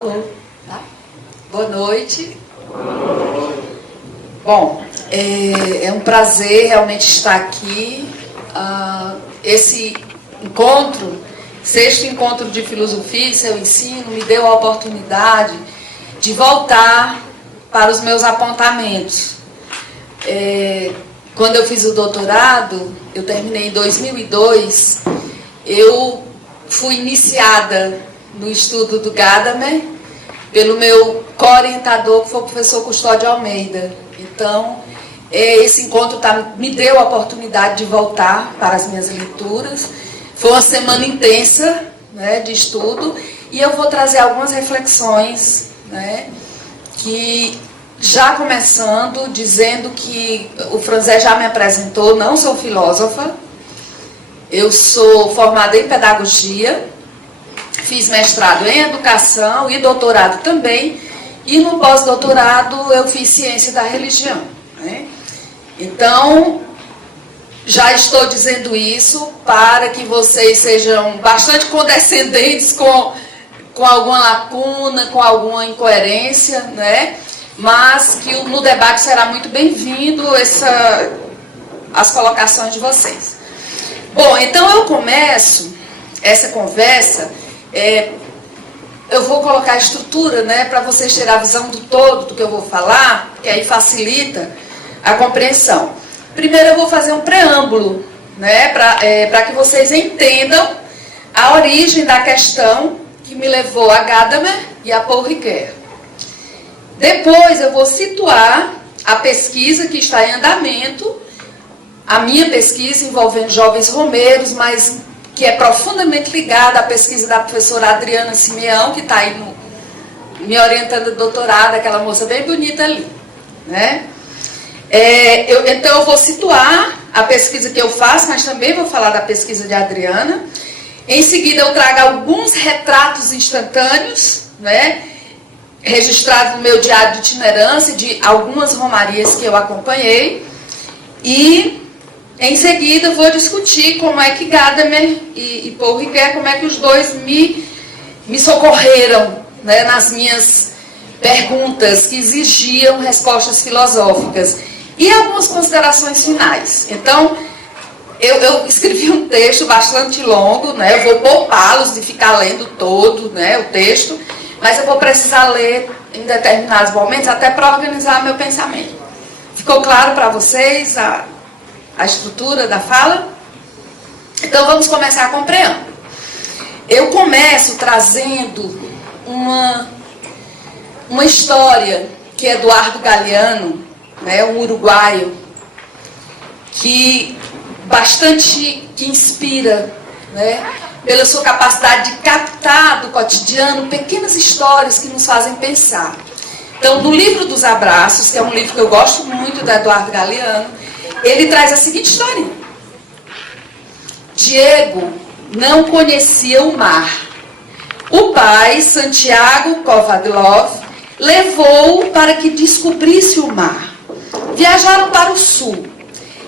Tá? Boa noite. Bom, é um prazer realmente estar aqui. Esse encontro, sexto encontro de filosofia e seu ensino, me deu a oportunidade de voltar para os meus apontamentos. Quando eu fiz o doutorado, eu terminei em 2002, eu fui iniciada no estudo do Gadamer pelo meu co-orientador, que foi o professor Custódio Almeida. Então, esse encontro me deu a oportunidade de voltar para as minhas leituras. Foi uma semana intensa, né, de estudo, e eu vou trazer algumas reflexões, né, que já começando dizendo que o Franzé já me apresentou, não sou filósofa, eu sou formada em pedagogia, fiz mestrado em educação e doutorado também, e no pós-doutorado eu fiz ciência da religião, né? Então, já estou dizendo isso para que vocês sejam bastante condescendentes com alguma lacuna, com alguma incoerência, né? Mas que no debate será muito bem-vindo as colocações de vocês. Bom, então eu começo essa conversa. Eu vou colocar a estrutura, né, para vocês terem a visão do todo do que eu vou falar, que aí facilita a compreensão. Primeiro eu vou fazer um preâmbulo, né, para que vocês entendam a origem da questão que me levou a Gadamer e a Paul Ricoeur. Depois eu vou situar a pesquisa que está em andamento, a minha pesquisa envolvendo jovens romeiros, mas que é profundamente ligada à pesquisa da professora Adriana Simeão, que está aí me orientando no doutorado, aquela moça bem bonita ali, né? Então eu vou situar a pesquisa que eu faço, mas também vou falar da pesquisa de Adriana. Em seguida eu trago alguns retratos instantâneos, né, registrados no meu diário de itinerância, de algumas romarias que eu acompanhei. E em seguida, eu vou discutir como é que Gadamer e Paul Ricoeur, como é que os dois me socorreram, né, nas minhas perguntas que exigiam respostas filosóficas. E algumas considerações finais. Então, eu escrevi um texto bastante longo, né, eu vou poupá-los de ficar lendo todo, né, o texto, mas eu vou precisar ler em determinados momentos, até para organizar meu pensamento. Ficou claro para vocês a estrutura da fala? Então vamos começar com o preâmbulo. Eu começo trazendo uma história que Eduardo Galeano, né, um uruguaio, que inspira, né, pela sua capacidade de captar do cotidiano pequenas histórias que nos fazem pensar. Então, no livro dos Abraços, que é um livro que eu gosto muito, do Eduardo Galeano, ele traz a seguinte historinha. Diego não conhecia o mar. O pai, Santiago Kovadlov, levou-o para que descobrisse o mar. Viajaram para o sul.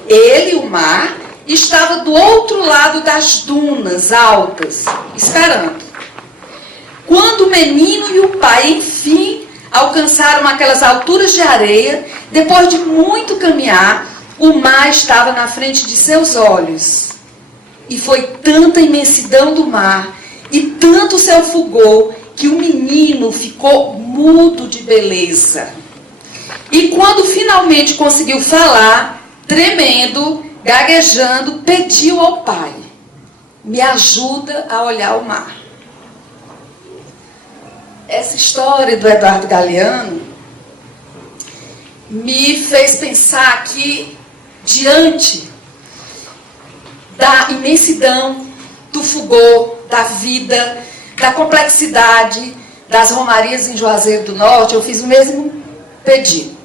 Ele e o mar estavam do outro lado das dunas altas, esperando. Quando o menino e o pai, enfim, alcançaram aquelas alturas de areia, depois de muito caminhar, o mar estava na frente de seus olhos. E foi tanta imensidão do mar, e tanto seu fulgor, que o menino ficou mudo de beleza. E quando finalmente conseguiu falar, tremendo, gaguejando, pediu ao pai: me ajuda a olhar o mar. Essa história do Eduardo Galeano me fez pensar que, diante da imensidão, do fulgor, da vida, da complexidade das romarias em Juazeiro do Norte, eu fiz o mesmo pedido.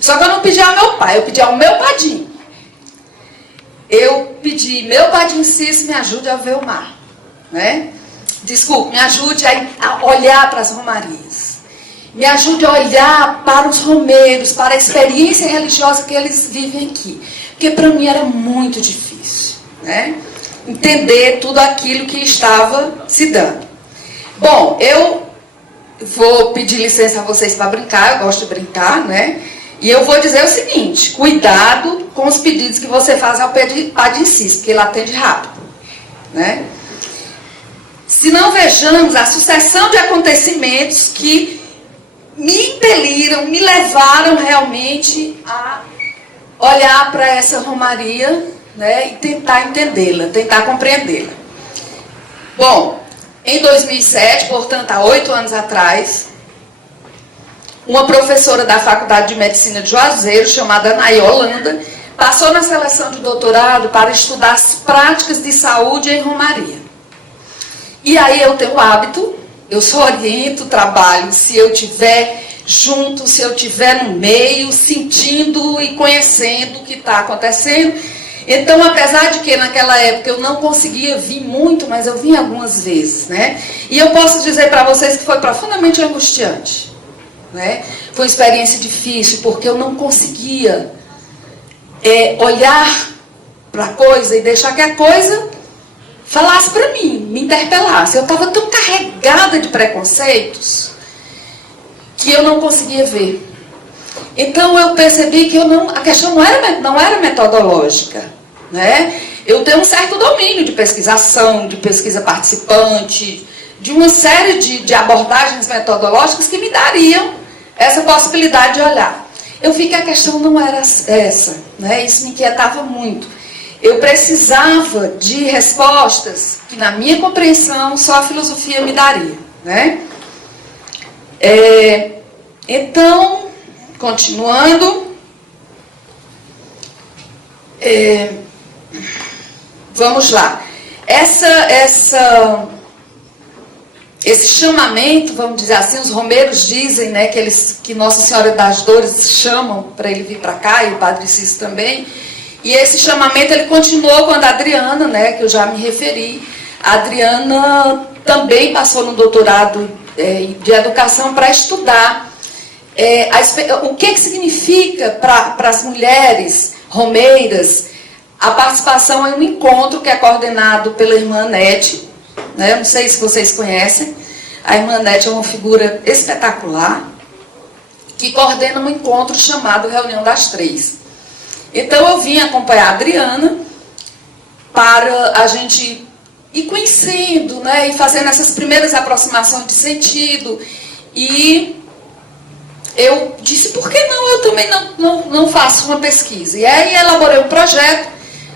Só que eu não pedi ao meu pai, eu pedi ao meu padrinho. Eu pedi: meu padrinho Cícero, me ajude a ver o mar, né? Desculpe, me ajude a olhar para as romarias. Me ajude a olhar para os romeiros, para a experiência religiosa que eles vivem aqui. Porque para mim era muito difícil, né, entender tudo aquilo que estava se dando. Bom, eu vou pedir licença a vocês para brincar, eu gosto de brincar, né? E eu vou dizer o seguinte, cuidado com os pedidos que você faz ao Padre Cis, porque ele atende rápido, né? Se não vejamos a sucessão de acontecimentos que me impeliram, me levaram realmente a olhar para essa romaria, né, e tentar entendê-la, tentar compreendê-la. Bom, em 2007, portanto, há 8 anos atrás, uma professora da Faculdade de Medicina de Juazeiro, chamada Anaí Holanda, passou na seleção de doutorado para estudar as práticas de saúde em romaria. E aí eu tenho o hábito, eu só oriento o trabalho se eu estiver junto, se eu estiver no meio, sentindo e conhecendo o que está acontecendo. Então, apesar de que naquela época eu não conseguia vir muito, mas eu vim algumas vezes, né? E eu posso dizer para vocês que foi profundamente angustiante, né? Foi uma experiência difícil, porque eu não conseguia olhar para a coisa e deixar que a coisa falasse para mim, me interpelasse. Eu estava tão carregada de preconceitos que eu não conseguia ver. Então eu percebi que a questão não era metodológica, né? Eu tenho um certo domínio de pesquisação, de pesquisa participante, de uma série de abordagens metodológicas que me dariam essa possibilidade de olhar. Eu vi que a questão não era essa, né? Isso me inquietava muito. Eu precisava de respostas que, na minha compreensão, só a filosofia me daria, né? Então, continuando, vamos lá. Esse chamamento, vamos dizer assim, os romeiros dizem, né, que Nossa Senhora das Dores chamam para ele vir para cá, e o Padre Cis também. E esse chamamento ele continuou quando a Adriana, né, que eu já me referi, a Adriana também passou no doutorado de educação para estudar o que significa para as mulheres romeiras a participação em um encontro que é coordenado pela irmã Nete, né? Eu não sei se vocês conhecem, a irmã Nete é uma figura espetacular que coordena um encontro chamado Reunião das Três. Então eu vim acompanhar a Adriana para a gente ir conhecendo, né, e fazendo essas primeiras aproximações de sentido. E eu disse, por que não? Eu também não faço uma pesquisa. E aí elaborei um projeto,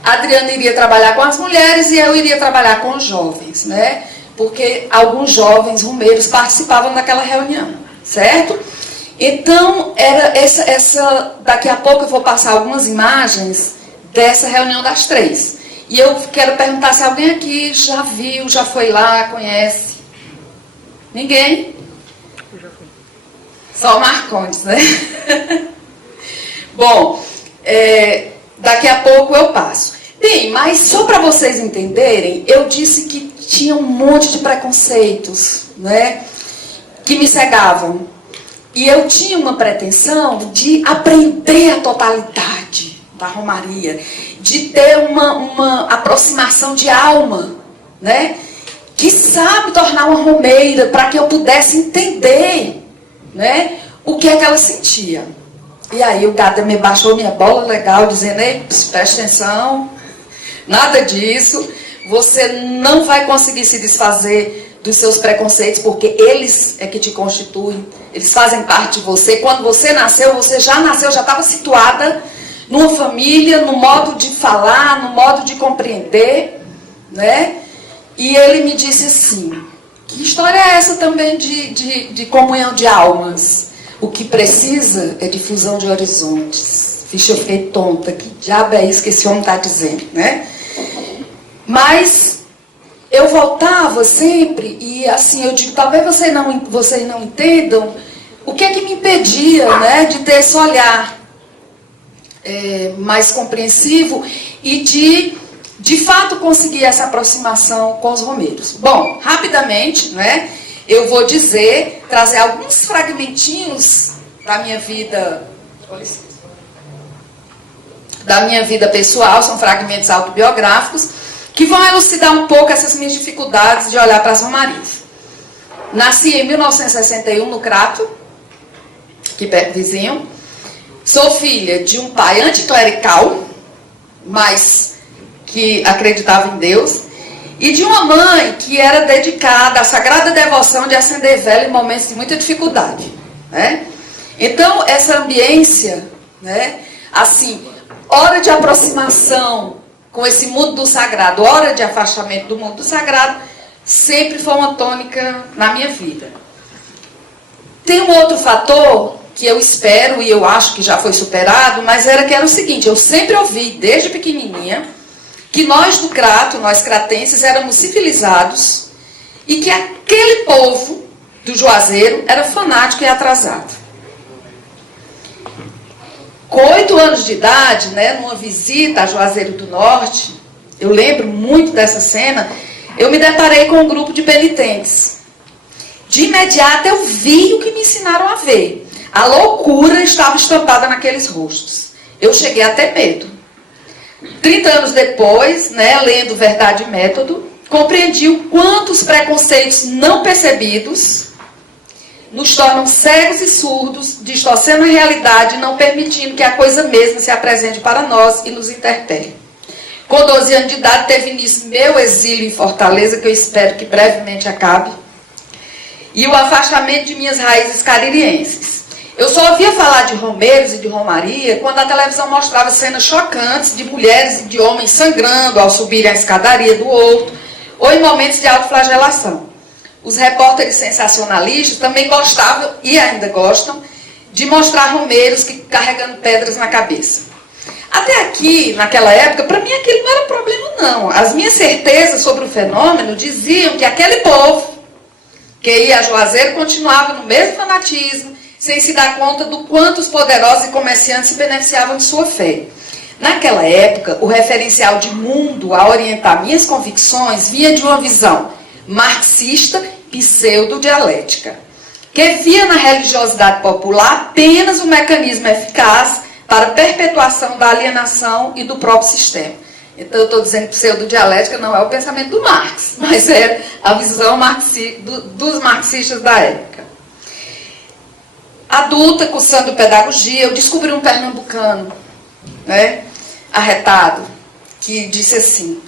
a Adriana iria trabalhar com as mulheres e eu iria trabalhar com os jovens, né? Porque alguns jovens romeiros participavam daquela reunião, certo? Então, era daqui a pouco eu vou passar algumas imagens dessa reunião das três. E eu quero perguntar se alguém aqui já viu, já foi lá, conhece. Ninguém? Eu já fui. Só o Marcondes, né? Bom, daqui a pouco eu passo. Bem, mas só para vocês entenderem, eu disse que tinha um monte de preconceitos, né, que me cegavam. E eu tinha uma pretensão de aprender a totalidade da romaria, de ter uma aproximação de alma, né, que sabe tornar uma romeira, para que eu pudesse entender, né, o que é que ela sentia. E aí o Gada me baixou minha bola legal, dizendo, ei, preste atenção, nada disso, você não vai conseguir se desfazer dos seus preconceitos, porque eles é que te constituem, eles fazem parte de você. Quando você já estava situada numa família, no modo de falar, no modo de compreender, né? E ele me disse assim, que história é essa também de comunhão de almas? O que precisa é difusão de horizontes. Vixe, eu fiquei tonta, que diabo é isso que esse homem está dizendo, né? Mas eu voltava sempre, e assim, eu digo, talvez vocês não entendam o que é que me impedia, né, de ter esse olhar mais compreensivo e de fato conseguir essa aproximação com os romeiros. Bom, rapidamente, né, eu vou trazer alguns fragmentinhos da minha vida, pessoal, são fragmentos autobiográficos, que vão elucidar um pouco essas minhas dificuldades de olhar para as romarias. Nasci em 1961 no Crato, aqui perto vizinho. Sou filha de um pai anticlerical, mas que acreditava em Deus, e de uma mãe que era dedicada à sagrada devoção de acender vela em momentos de muita dificuldade, né? Então, essa ambiência, né, assim, hora de aproximação com esse mundo do sagrado, hora de afastamento do mundo do sagrado, sempre foi uma tônica na minha vida. Tem um outro fator que eu espero e eu acho que já foi superado, mas era o seguinte: eu sempre ouvi, desde pequenininha, que nós do Crato, nós cratenses, éramos civilizados e que aquele povo do Juazeiro era fanático e atrasado. Com 8 anos de idade, né, numa visita a Juazeiro do Norte, eu lembro muito dessa cena, eu me deparei com um grupo de penitentes. De imediato eu vi o que me ensinaram a ver. A loucura estava estampada naqueles rostos. Eu cheguei a ter medo. 30 anos depois, né, lendo Verdade e Método, compreendi o quanto os preconceitos não percebidos nos tornam cegos e surdos, distorcendo a realidade e não permitindo que a coisa mesma se apresente para nós e nos interpele. Com 12 anos de idade, teve início meu exílio em Fortaleza, que eu espero que brevemente acabe, e o afastamento de minhas raízes caririenses. Eu só ouvia falar de romeiros e de romaria quando a televisão mostrava cenas chocantes de mulheres e de homens sangrando ao subirem a escadaria do outro, ou em momentos de autoflagelação. Os repórteres sensacionalistas também gostavam, e ainda gostam, de mostrar romeiros carregando pedras na cabeça. Até aqui, naquela época, para mim aquilo não era problema, não. As minhas certezas sobre o fenômeno diziam que aquele povo que ia a Juazeiro continuava no mesmo fanatismo, sem se dar conta do quanto os poderosos e comerciantes se beneficiavam de sua fé. Naquela época, o referencial de mundo a orientar minhas convicções vinha de uma visão marxista pseudo-dialética, que via na religiosidade popular apenas um mecanismo eficaz para a perpetuação da alienação e do próprio sistema. Então, eu estou dizendo que pseudo-dialética não é o pensamento do Marx, mas é a visão dos marxistas da época. Adulta, cursando pedagogia, eu descobri um pernambucano, né, arretado, que disse assim: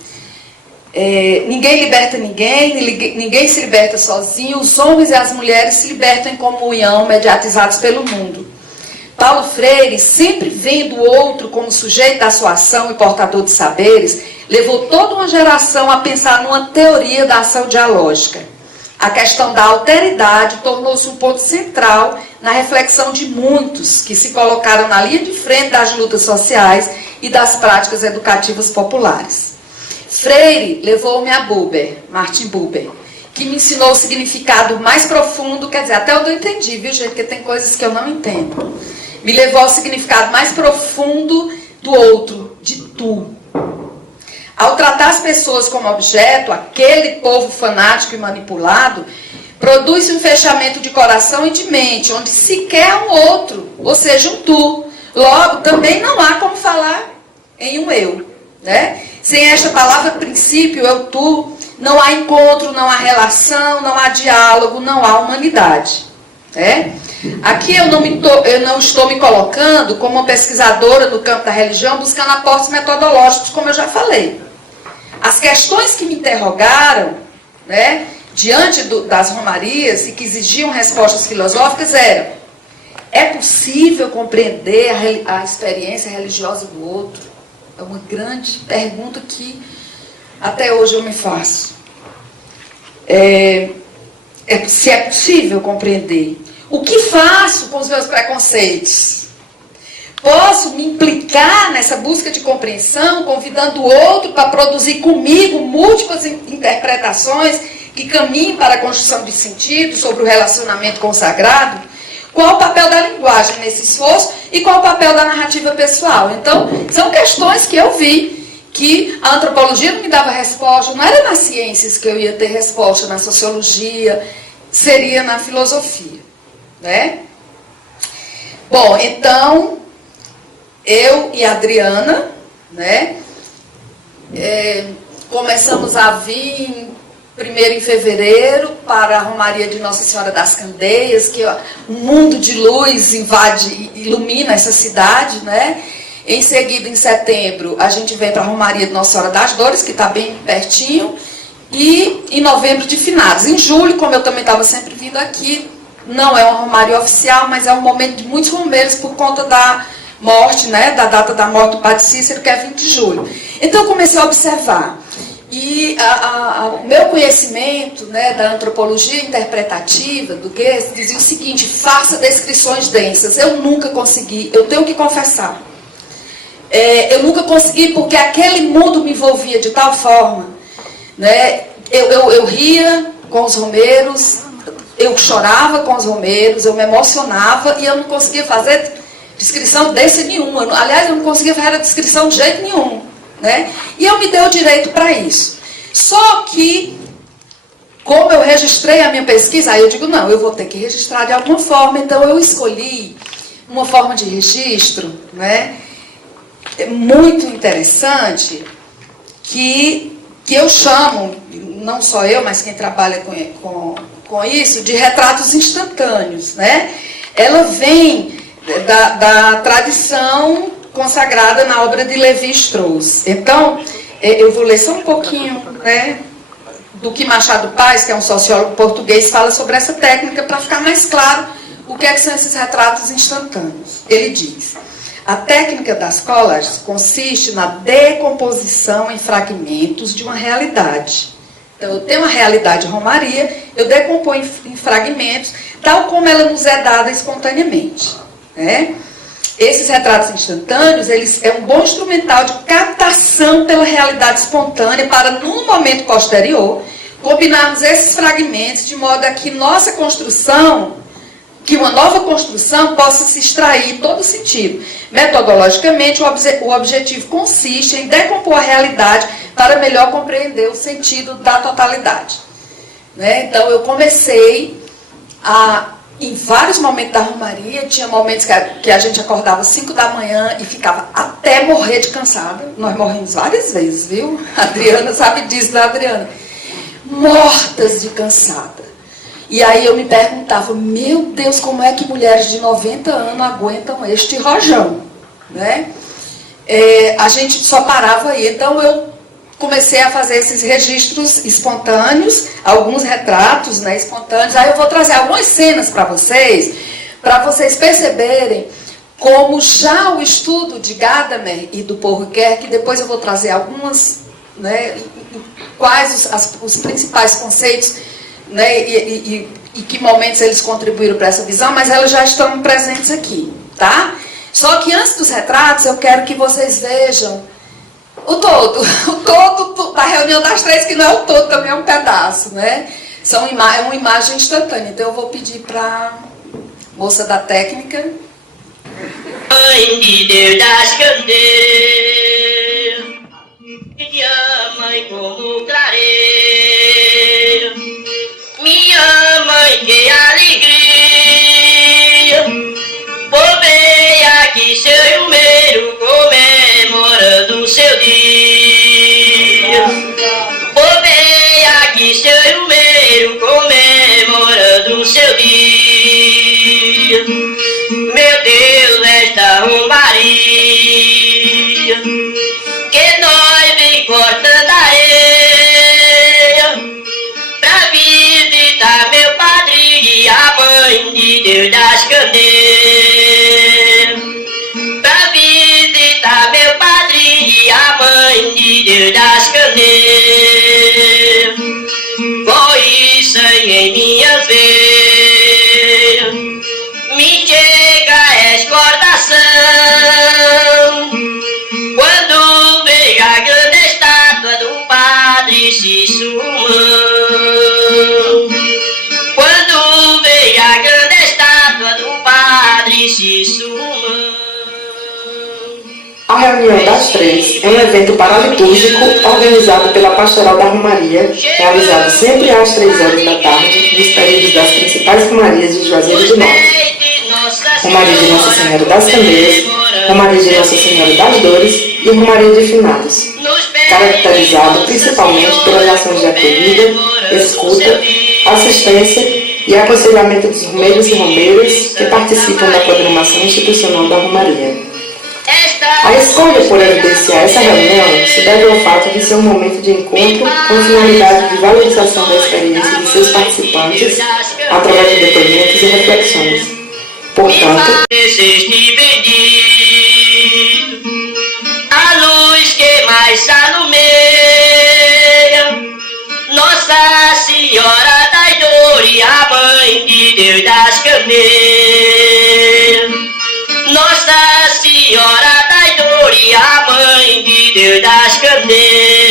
ninguém liberta ninguém se liberta sozinho, os homens e as mulheres se libertam em comunhão, mediatizados pelo mundo. Paulo Freire, sempre vendo o outro como sujeito da sua ação e portador de saberes, levou toda uma geração a pensar numa teoria da ação dialógica. A questão da alteridade tornou-se um ponto central na reflexão de muitos que se colocaram na linha de frente das lutas sociais e das práticas educativas populares. Freire levou-me a Buber, Martin Buber, que me ensinou o significado mais profundo, quer dizer, até eu não entendi, viu, gente, porque tem coisas que eu não entendo. Me levou ao significado mais profundo do outro, de tu. Ao tratar as pessoas como objeto, aquele povo fanático e manipulado, produz-se um fechamento de coração e de mente, onde sequer há um outro, ou seja, um tu. Logo, também não há como falar em um eu, né? Sem esta palavra princípio, eu, tu, não há encontro, não há relação, não há diálogo, não há humanidade, né? Aqui eu não estou me colocando como uma pesquisadora do campo da religião, buscando aportes metodológicos, como eu já falei. As questões que me interrogaram, né, diante das romarias e que exigiam respostas filosóficas eram: é possível compreender a experiência religiosa do outro? É uma grande pergunta que até hoje eu me faço. Se é possível compreender. O que faço com os meus preconceitos? Posso me implicar nessa busca de compreensão, convidando o outro para produzir comigo múltiplas interpretações que caminhem para a construção de sentido sobre o relacionamento com o sagrado? Qual o papel da linguagem nesse esforço e qual o papel da narrativa pessoal? Então, são questões que eu vi que a antropologia não me dava resposta, não era nas ciências que eu ia ter resposta, na sociologia, seria na filosofia, né? Bom, então, eu e a Adriana, né, começamos a vir primeiro em fevereiro, para a Romaria de Nossa Senhora das Candeias, que um mundo de luz invade e ilumina essa cidade, né? Em seguida, em setembro, a gente vem para a Romaria de Nossa Senhora das Dores, que está bem pertinho, e em novembro de finados. Em julho, como eu também estava sempre vindo aqui, não é uma romaria oficial, mas é um momento de muitos romeiros por conta da morte, né, da data da morte do Padre Cícero, que é 20 de julho. Então eu comecei a observar. E o meu conhecimento, né, da antropologia interpretativa, do Goethe, dizia o seguinte: faça descrições densas. Eu nunca consegui, eu tenho que confessar. Eu nunca consegui, porque aquele mundo me envolvia de tal forma, né? Eu ria com os romeiros, eu chorava com os romeiros, eu me emocionava e eu não conseguia fazer descrição densa nenhuma. Aliás, eu não conseguia fazer a descrição de jeito nenhum, né? E eu me dei o direito para isso. Só que, como eu registrei a minha pesquisa, aí eu digo, não, eu vou ter que registrar de alguma forma. Então eu escolhi uma forma de registro, né, muito interessante, que eu chamo, não só eu, mas quem trabalha com isso, de retratos instantâneos, né? Ela vem da tradição consagrada na obra de Lévi-Strauss. Então, eu vou ler só um pouquinho, né, do que Machado Paz, que é um sociólogo português, fala sobre essa técnica, para ficar mais claro o que são esses retratos instantâneos. Ele diz: a técnica das collages consiste na decomposição em fragmentos de uma realidade. Então, eu tenho uma realidade romaria, eu decomponho em fragmentos, tal como ela nos é dada espontaneamente, né? Esses retratos instantâneos, eles é um bom instrumental de captação pela realidade espontânea para, num momento posterior, combinarmos esses fragmentos de modo a que nossa construção, que uma nova construção possa se extrair todo sentido. Metodologicamente, o objetivo consiste em decompor a realidade para melhor compreender o sentido da totalidade, né? Então, eu comecei em vários momentos da romaria, tinha momentos que a gente acordava 5 da manhã e ficava até morrer de cansada. Nós morremos várias vezes, viu? A Adriana sabe disso, né, Adriana? Mortas de cansada. E aí eu me perguntava, meu Deus, como é que mulheres de 90 anos aguentam este rojão, né? A gente só parava aí. Então eu comecei a fazer esses registros espontâneos, alguns retratos, né, espontâneos. Aí eu vou trazer algumas cenas para vocês perceberem como já o estudo de Gadamer e do Paul Ricoeur, que depois eu vou trazer algumas, né, quais os principais conceitos, né, e que momentos eles contribuíram para essa visão, mas elas já estão presentes aqui, tá? Só que antes dos retratos, eu quero que vocês vejam o todo da reunião das 3, que não é o todo, também é um pedaço, né? É uma imagem instantânea. Então eu vou pedir para a moça da técnica. Mãe de Deus das Candeias, minha mãe como clareio, minha mãe que alegria, bobei aqui seu Jumeiro comemorando o seu dia. Bobei aqui seu Jumeiro comemorando o seu dia. Meu Deus, esta romaria que nós vem cortando areia pra visitar meu padrinho e a mãe de Deus das Candeias. Pra visitar meu padrinho e a mãe de Deus das Candeias. Corre sangue em minhas veias, me chega a excordação quando vejo a grande estátua do Padre Cícero. Quando vejo a grande estátua do Padre Cícero. A reunião das 3 é um evento paralitúrgico organizado pela Pastoral da Romaria, realizado sempre às 3 horas da tarde, nos períodos das principais romarias de Juazeiro do Norte. Romaria de Nossa Senhora das Candeias, Romaria de Nossa Senhora das Dores e Romaria de Finados, caracterizado principalmente pelas ações de acolhida, escuta, assistência e aconselhamento dos romeiros e romeiras que participam da programação institucional da Romaria. A escolha por evidenciar essa reunião se deve ao fato de ser um momento de encontro com finalidade de valorização da experiência de seus participantes através de depoimentos e reflexões. Portanto, a luz que mais alumeia, Nossa Senhora das Dores, a Mãe de Deus das Cameias. Nossa Senhora das Dores, a Mãe de Deus das Cameias.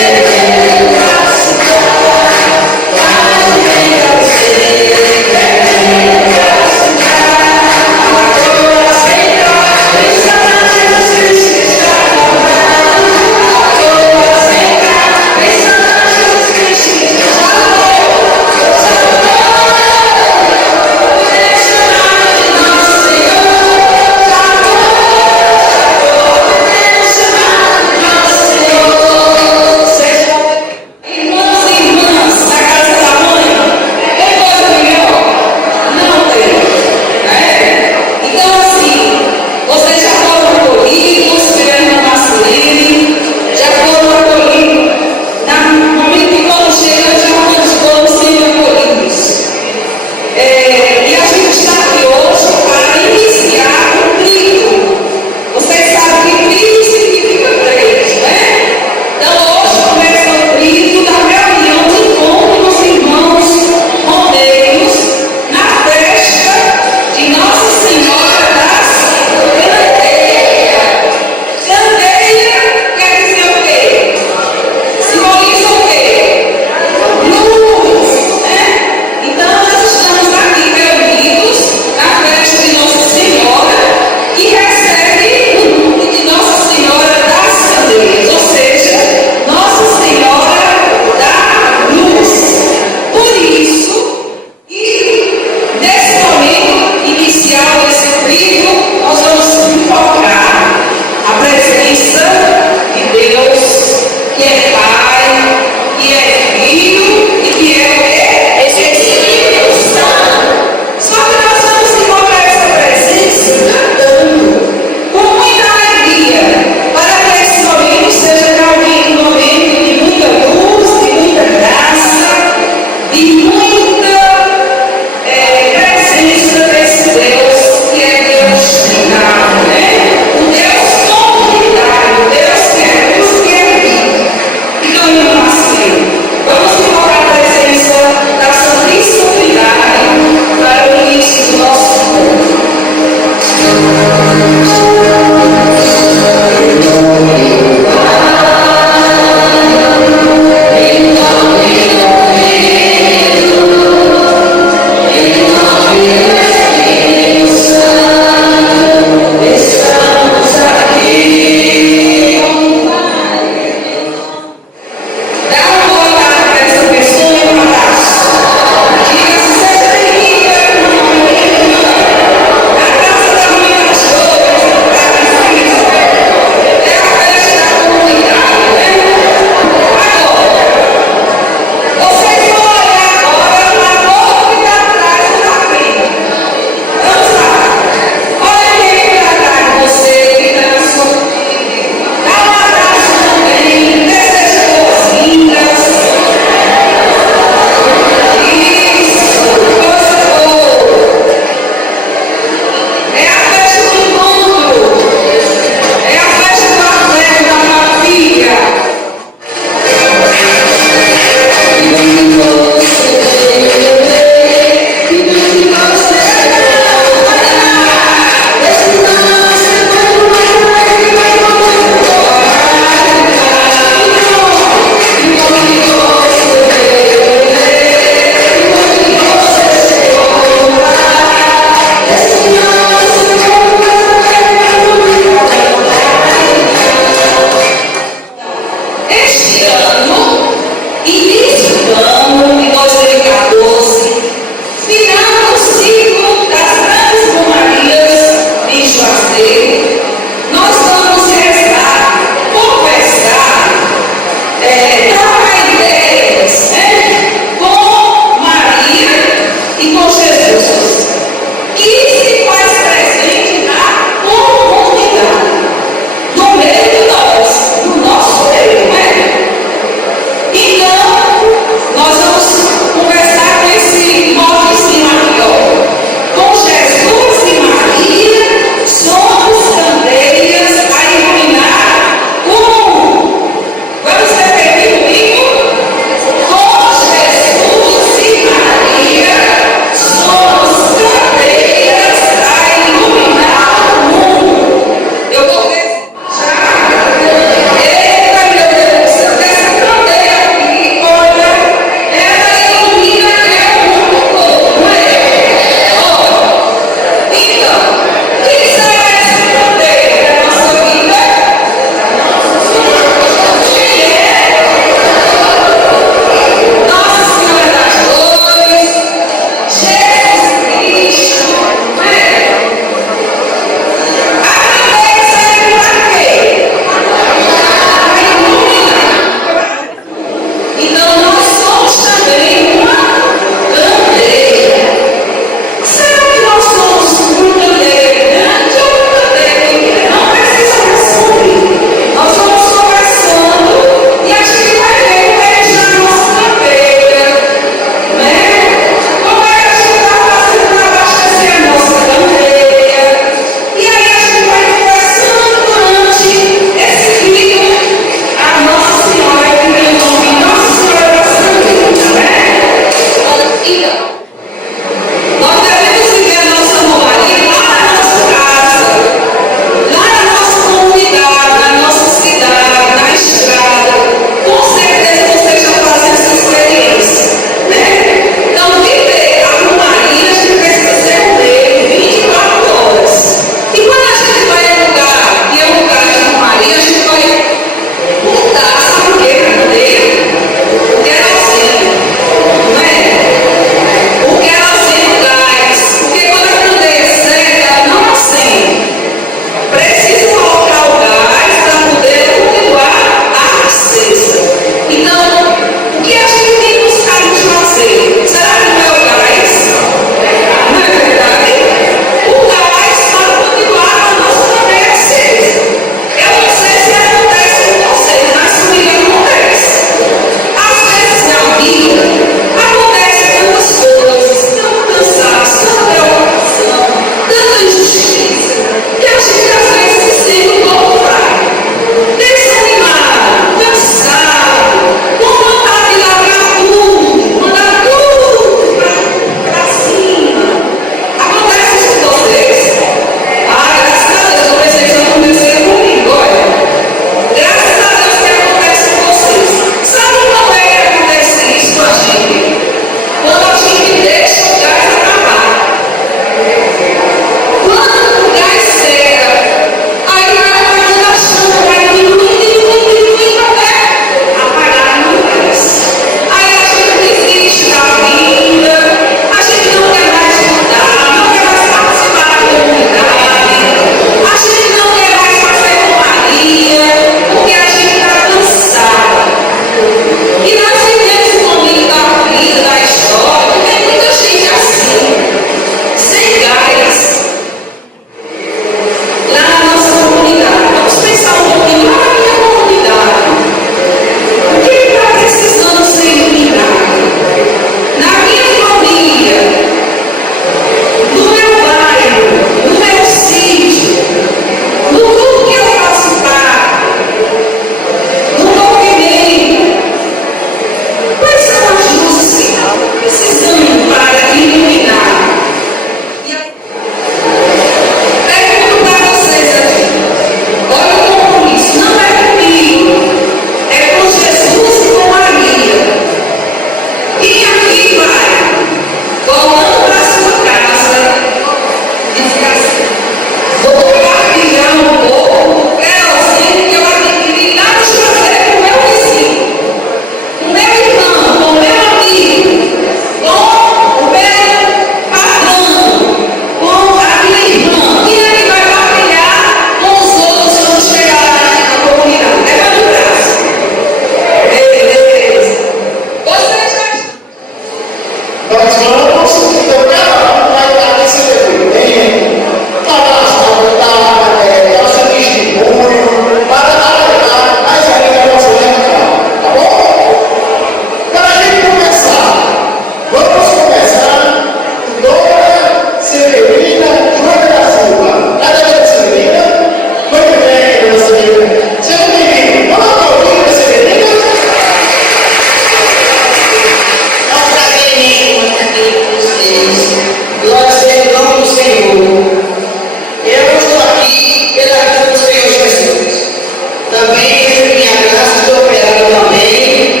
também recebi minha graça, estou operada também.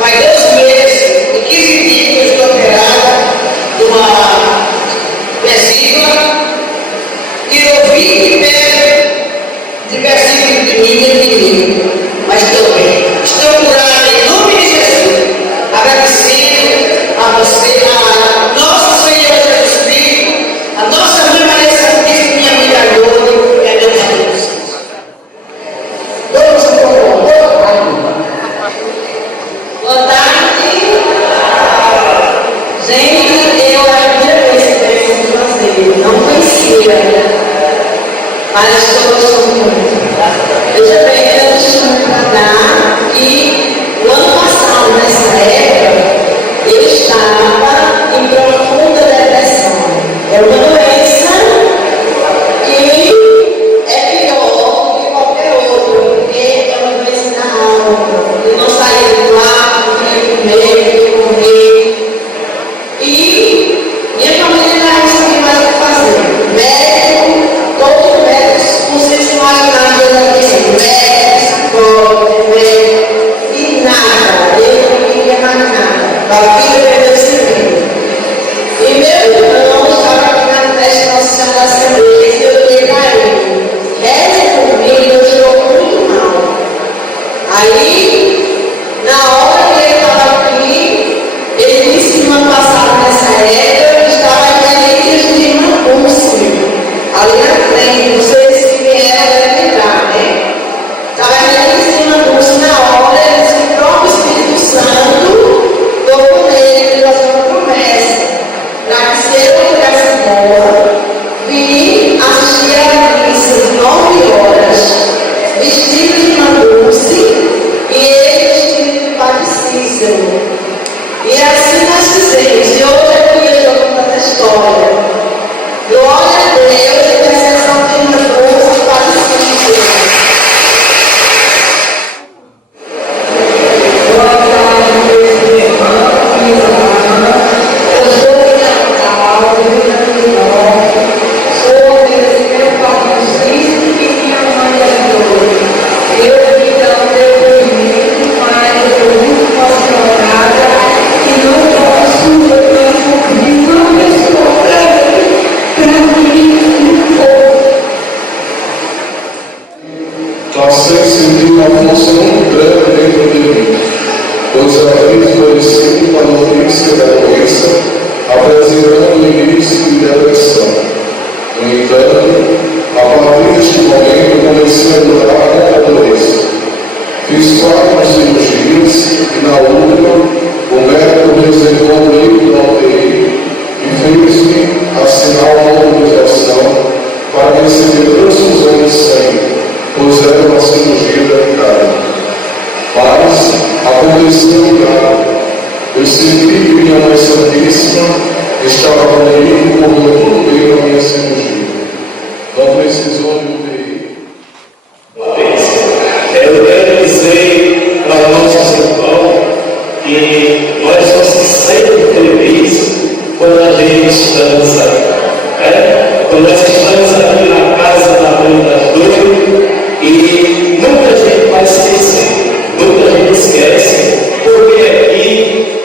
Faz 2 meses e 15 dias que eu estou operada de uma vesícula. E eu vi que pé de versículo de mim, mas estou bem. Estou curada em nome de Jesus. Agradecendo a você, a nosso Senhor Jesus Cristo, a nossa mãe Maria Santíssima, minha amiga Lourdes, e a Deus a Deus. Boa tarde. Gente, eu era a primeira vez que eu conheci vocês. Não conhecia, mas estou gostando muito. Veja bem, eu costumo nadar e o ano passado, nessa época, eu estava em profunda depressão. É uma doença que é pior que qualquer outra, porque é uma doença da alma. Eu não saía do quarto, queria comer. E minha família não sabia mais o que fazer. Médico, todos os médicos, não sei se mais nada aqui. Médico, e nada. Eu não queria mais nada. A vida perdeu sentido. E meu irmão estava aqui na festa da Nossa Senhora da Assembleia, e eu dei para ele. Reze comigo, eu estou muito mal. Aí, na hora que ele estava aqui, ele disse que no ano passado, nessa época, eu estava em relíquias de Mangunce, ali na frente, vocês que vieram devem lembrar, né? Estava em relíquias de Mangunce, na hora, ele disse que o próprio Espírito Santo tocou nele, ele fez uma promessa, para que se eu tivesse boa, vim assistir a missa de 9 horas, vestido de Mangunce, e ele vestido de Padre Cícero. E assim nós fizemos. E hoje eu ia jogando essa história. Glória a Deus, a intercessão de Mangunce e Padre Cícero. Boa tarde, meus irmãos, minha irmã. Eu sou de Natal, do Rio Grande do Norte. Sou meu Padre Cícero e minha mãe é Lourdes. Eu vim dar um depoimento, mas eu estou muito emocionada e não posso descobrir uma pessoa para mim um pouco. Passei a sentir uma função muito grande dentro de mim, pois havia esclarecido a notícia da doença, apresentando o início de depressão. No entanto, a partir deste momento, comecei a lutar contra a doença. Fiz 4 cirurgias e, na última, o médico reservou o livro da UTI e fez-me assinar uma autorização para receber transfusão de sangue, pois era uma cirurgia delicada. Mas aconteceu nada. Eu senti que minha Mãe Santíssima estava comigo por todo bem na minha cirurgia. Não precisou de UTI. Eu quero dizer para o nosso irmão que nós somos sempre felizes quando a gente dança. Quando nós estamos aqui na casa da Mãe das Dores e nunca a gente vai esquecer, nunca a gente esquece, porque aqui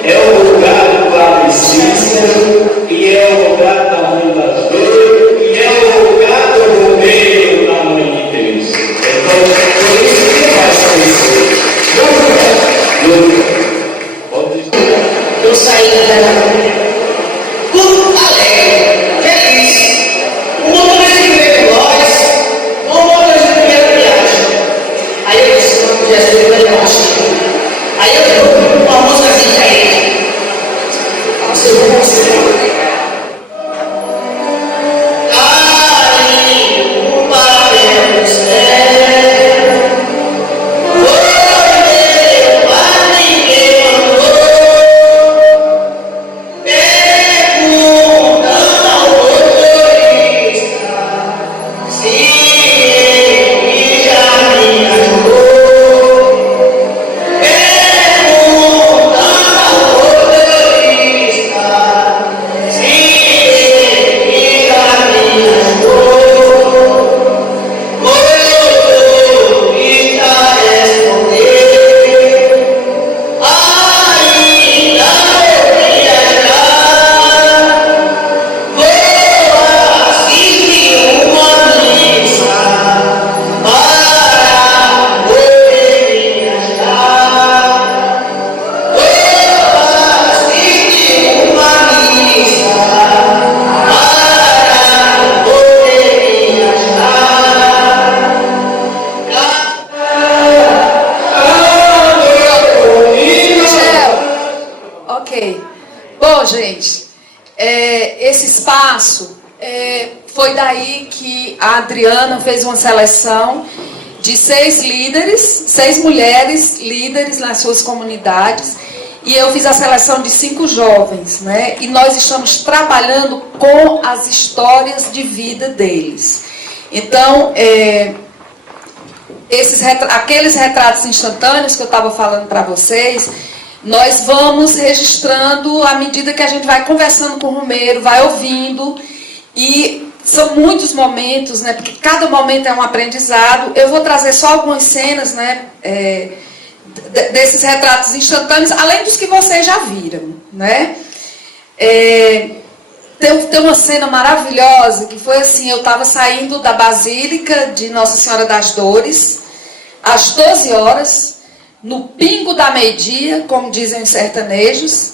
é o lugar do Padre Cícero e é o lugar da Mãe das Dores e é o lugar do rodeio da Mãe de Deus. Então, por isso que vai esquecer. Nunca. Eu saí da muito alegre, feliz. O motorista que veio com nós, o motorista de primeira viagem. Aí eu disse, não, Jesus, eu vou mostrar. Aí eu vou uma músicazinha pra ele. Você vai conseguir. gente, esse espaço, foi daí que a Adriana fez uma seleção de 6 líderes, 6 mulheres líderes nas suas comunidades, e eu fiz a seleção de 5 jovens, né? E nós estamos trabalhando com as histórias de vida deles. Então, aqueles retratos instantâneos que eu estava falando para vocês, nós vamos registrando à medida que a gente vai conversando com o Romeiro, vai ouvindo, e são muitos momentos, né? Porque cada momento é um aprendizado. Eu vou trazer só algumas cenas, né? Desses retratos instantâneos, além dos que vocês já viram, né? Tem uma cena maravilhosa que foi assim: eu estava saindo da Basílica de Nossa Senhora das Dores às 12 horas, no pingo da meio-dia, como dizem os sertanejos.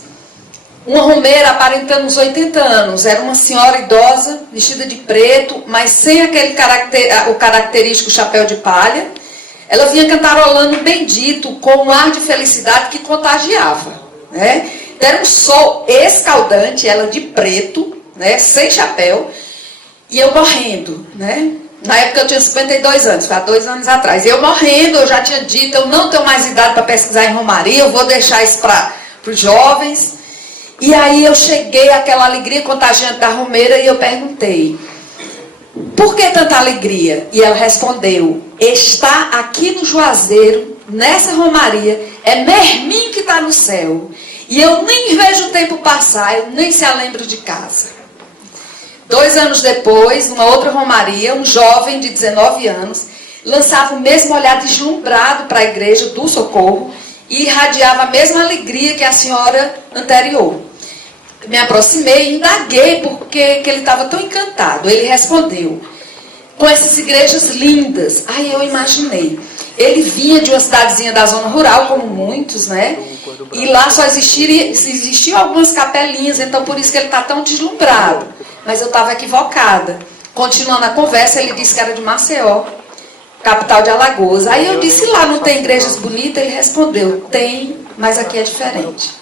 Uma romeira aparentando uns 80 anos, era uma senhora idosa, vestida de preto, mas sem o característico chapéu de palha. Ela vinha cantarolando bendito, com um ar de felicidade que contagiava, né? Era um sol escaldante, ela de preto, né? Sem chapéu, e eu morrendo, né? Na época eu tinha 52 anos, foi há 2 anos atrás. Eu morrendo, eu já tinha dito, eu não tenho mais idade para pesquisar em Romaria, eu vou deixar isso para os jovens. E aí eu cheguei àquela alegria contagiante da romeira e eu perguntei: por que tanta alegria? E ela respondeu: está aqui no Juazeiro, nessa romaria, é Mermim que está no céu. E eu nem vejo o tempo passar, eu nem se lembro de casa. 2 anos depois, numa outra romaria, um jovem de 19 anos lançava o mesmo olhar deslumbrado para a igreja do Socorro e irradiava a mesma alegria que a senhora anterior. Me aproximei e indaguei porque ele estava tão encantado. Ele respondeu: com essas igrejas lindas. Aí eu imaginei. Ele vinha de uma cidadezinha da zona rural, como muitos, né? E lá só existiam algumas capelinhas, então por isso que ele está tão deslumbrado. Mas eu estava equivocada. Continuando a conversa, ele disse que era de Maceió, capital de Alagoas. Aí eu disse: lá não tem igrejas bonitas? Ele respondeu: tem, mas aqui é diferente.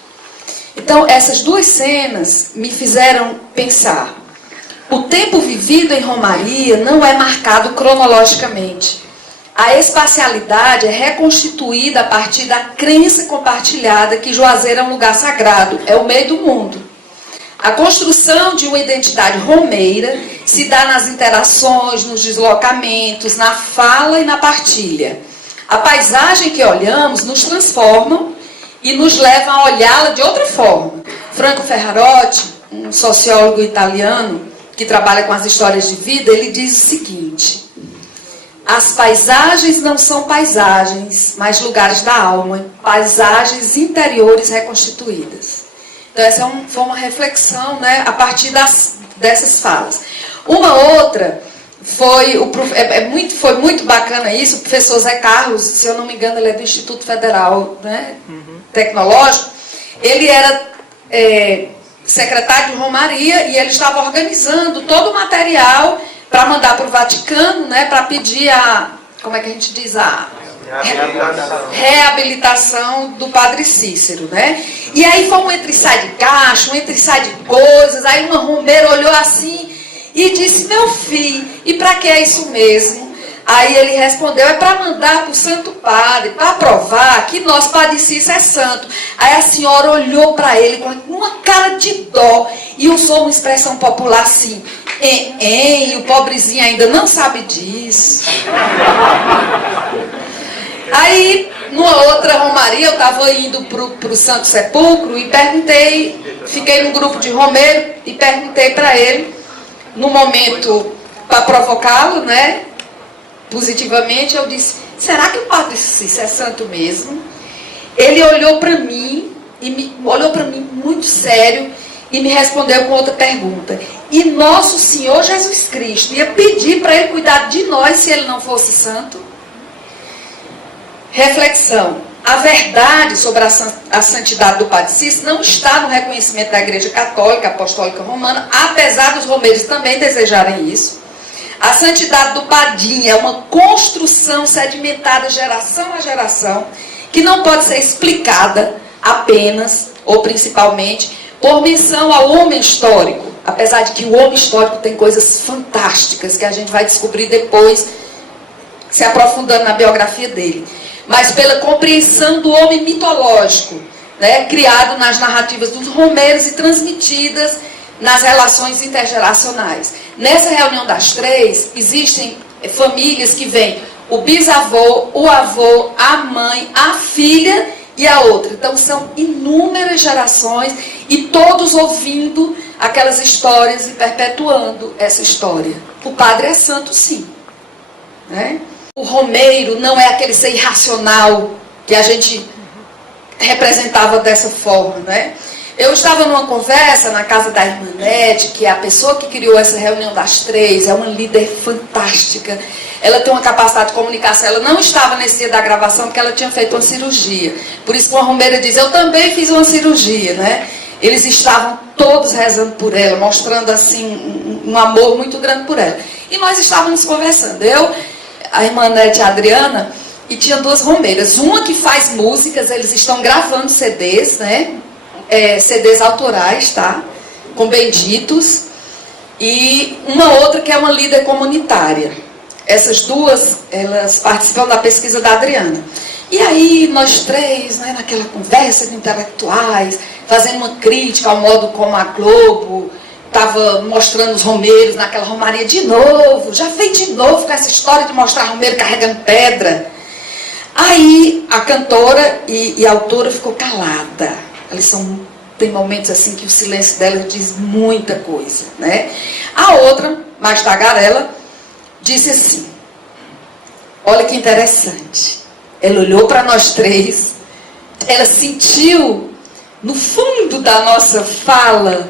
Então, essas 2 cenas me fizeram pensar. O tempo vivido em Romaria não é marcado cronologicamente. A espacialidade é reconstituída a partir da crença compartilhada que Juazeiro é um lugar sagrado, é o meio do mundo. A construção de uma identidade romeira se dá nas interações, nos deslocamentos, na fala e na partilha. A paisagem que olhamos nos transforma e nos leva a olhá-la de outra forma. Franco Ferrarotti, um sociólogo italiano que trabalha com as histórias de vida, ele diz o seguinte: as paisagens não são paisagens, mas lugares da alma, paisagens interiores reconstituídas. Então essa foi uma reflexão, né, a partir dessas falas. Uma outra foi muito bacana isso. O professor Zé Carlos, se eu não me engano, ele é do Instituto Federal, né, Tecnológico. Ele era secretário de Romaria e ele estava organizando todo o material para mandar para o Vaticano, né, para pedir como é que a gente diz, reabilitação do Padre Cícero, né? E aí foi um entra e sai de caixa, um entra e sai de coisas. Aí uma romeira olhou assim e disse: meu filho, e para que é isso mesmo? Aí ele respondeu: é para mandar para o Santo Padre, para provar que nosso Padre Cícero é santo. Aí a senhora olhou para ele com uma cara de dó e usou uma expressão popular assim: e o pobrezinho ainda não sabe disso. Aí, numa outra romaria, eu estava indo para o Santo Sepulcro e perguntei, fiquei num grupo de romeiro e perguntei para ele, no momento, para provocá-lo, né, positivamente, eu disse: será que o Padre Cícero é santo mesmo? Ele olhou para mim, olhou para mim muito sério e me respondeu com outra pergunta: e nosso Senhor Jesus Cristo ia pedir para ele cuidar de nós se ele não fosse santo? Reflexão: a verdade sobre a santidade do Padre Cícero não está no reconhecimento da Igreja Católica, Apostólica Romana, apesar dos romeiros também desejarem isso. A santidade do Padinha é uma construção sedimentada geração a geração, que não pode ser explicada apenas, ou principalmente, por menção ao homem histórico, apesar de que o homem histórico tem coisas fantásticas que a gente vai descobrir depois, se aprofundando na biografia dele, mas pela compreensão do homem mitológico, né, criado nas narrativas dos romeiros e transmitidas nas relações intergeracionais. Nessa reunião das três, existem famílias que vêm o bisavô, o avô, a mãe, a filha e a outra. Então são inúmeras gerações e todos ouvindo aquelas histórias e perpetuando essa história. O padre é santo, sim, né? O romeiro não é aquele ser irracional que a gente representava dessa forma, né? Eu estava numa conversa na casa da irmã Nete, que é a pessoa que criou essa reunião das três, é uma líder fantástica. Ela tem uma capacidade de comunicação. Ela não estava nesse dia da gravação porque ela tinha feito uma cirurgia. Por isso que uma romeira diz, eu também fiz uma cirurgia, né? Eles estavam todos rezando por ela, mostrando assim um amor muito grande por ela. E nós estávamos conversando. Eu, a irmã Nete e a Adriana, e tinha duas romeiras. Uma que faz músicas, eles estão gravando CDs, né? CDs autorais, tá? Com benditos. E uma outra que é uma líder comunitária. Essas duas, elas participam da pesquisa da Adriana. E aí, nós três, né, naquela conversa de intelectuais, fazendo uma crítica ao modo como a Globo estava mostrando os romeiros naquela romaria de novo. Já veio de novo com essa história de mostrar romeiro carregando pedra. Aí, a cantora e a autora ficou calada. Tem momentos assim que o silêncio dela diz muita coisa, né? A outra, mais tagarela, disse assim, olha que interessante, ela olhou para nós três, ela sentiu no fundo da nossa fala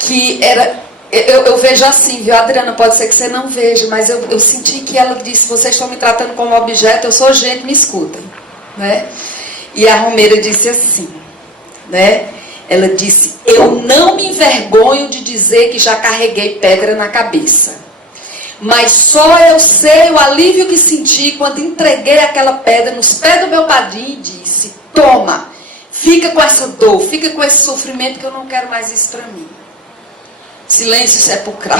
que era, eu vejo assim, viu, Adriana, pode ser que você não veja, mas eu senti que ela disse, vocês estão me tratando como objeto, eu sou gente, me escutem, né? E a romeira disse assim, né? Ela disse, eu não me envergonho de dizer que já carreguei pedra na cabeça. Mas só eu sei o alívio que senti quando entreguei aquela pedra nos pés do meu padrinho e disse, toma, fica com essa dor, fica com esse sofrimento que eu não quero mais isso para mim. Silêncio sepulcral.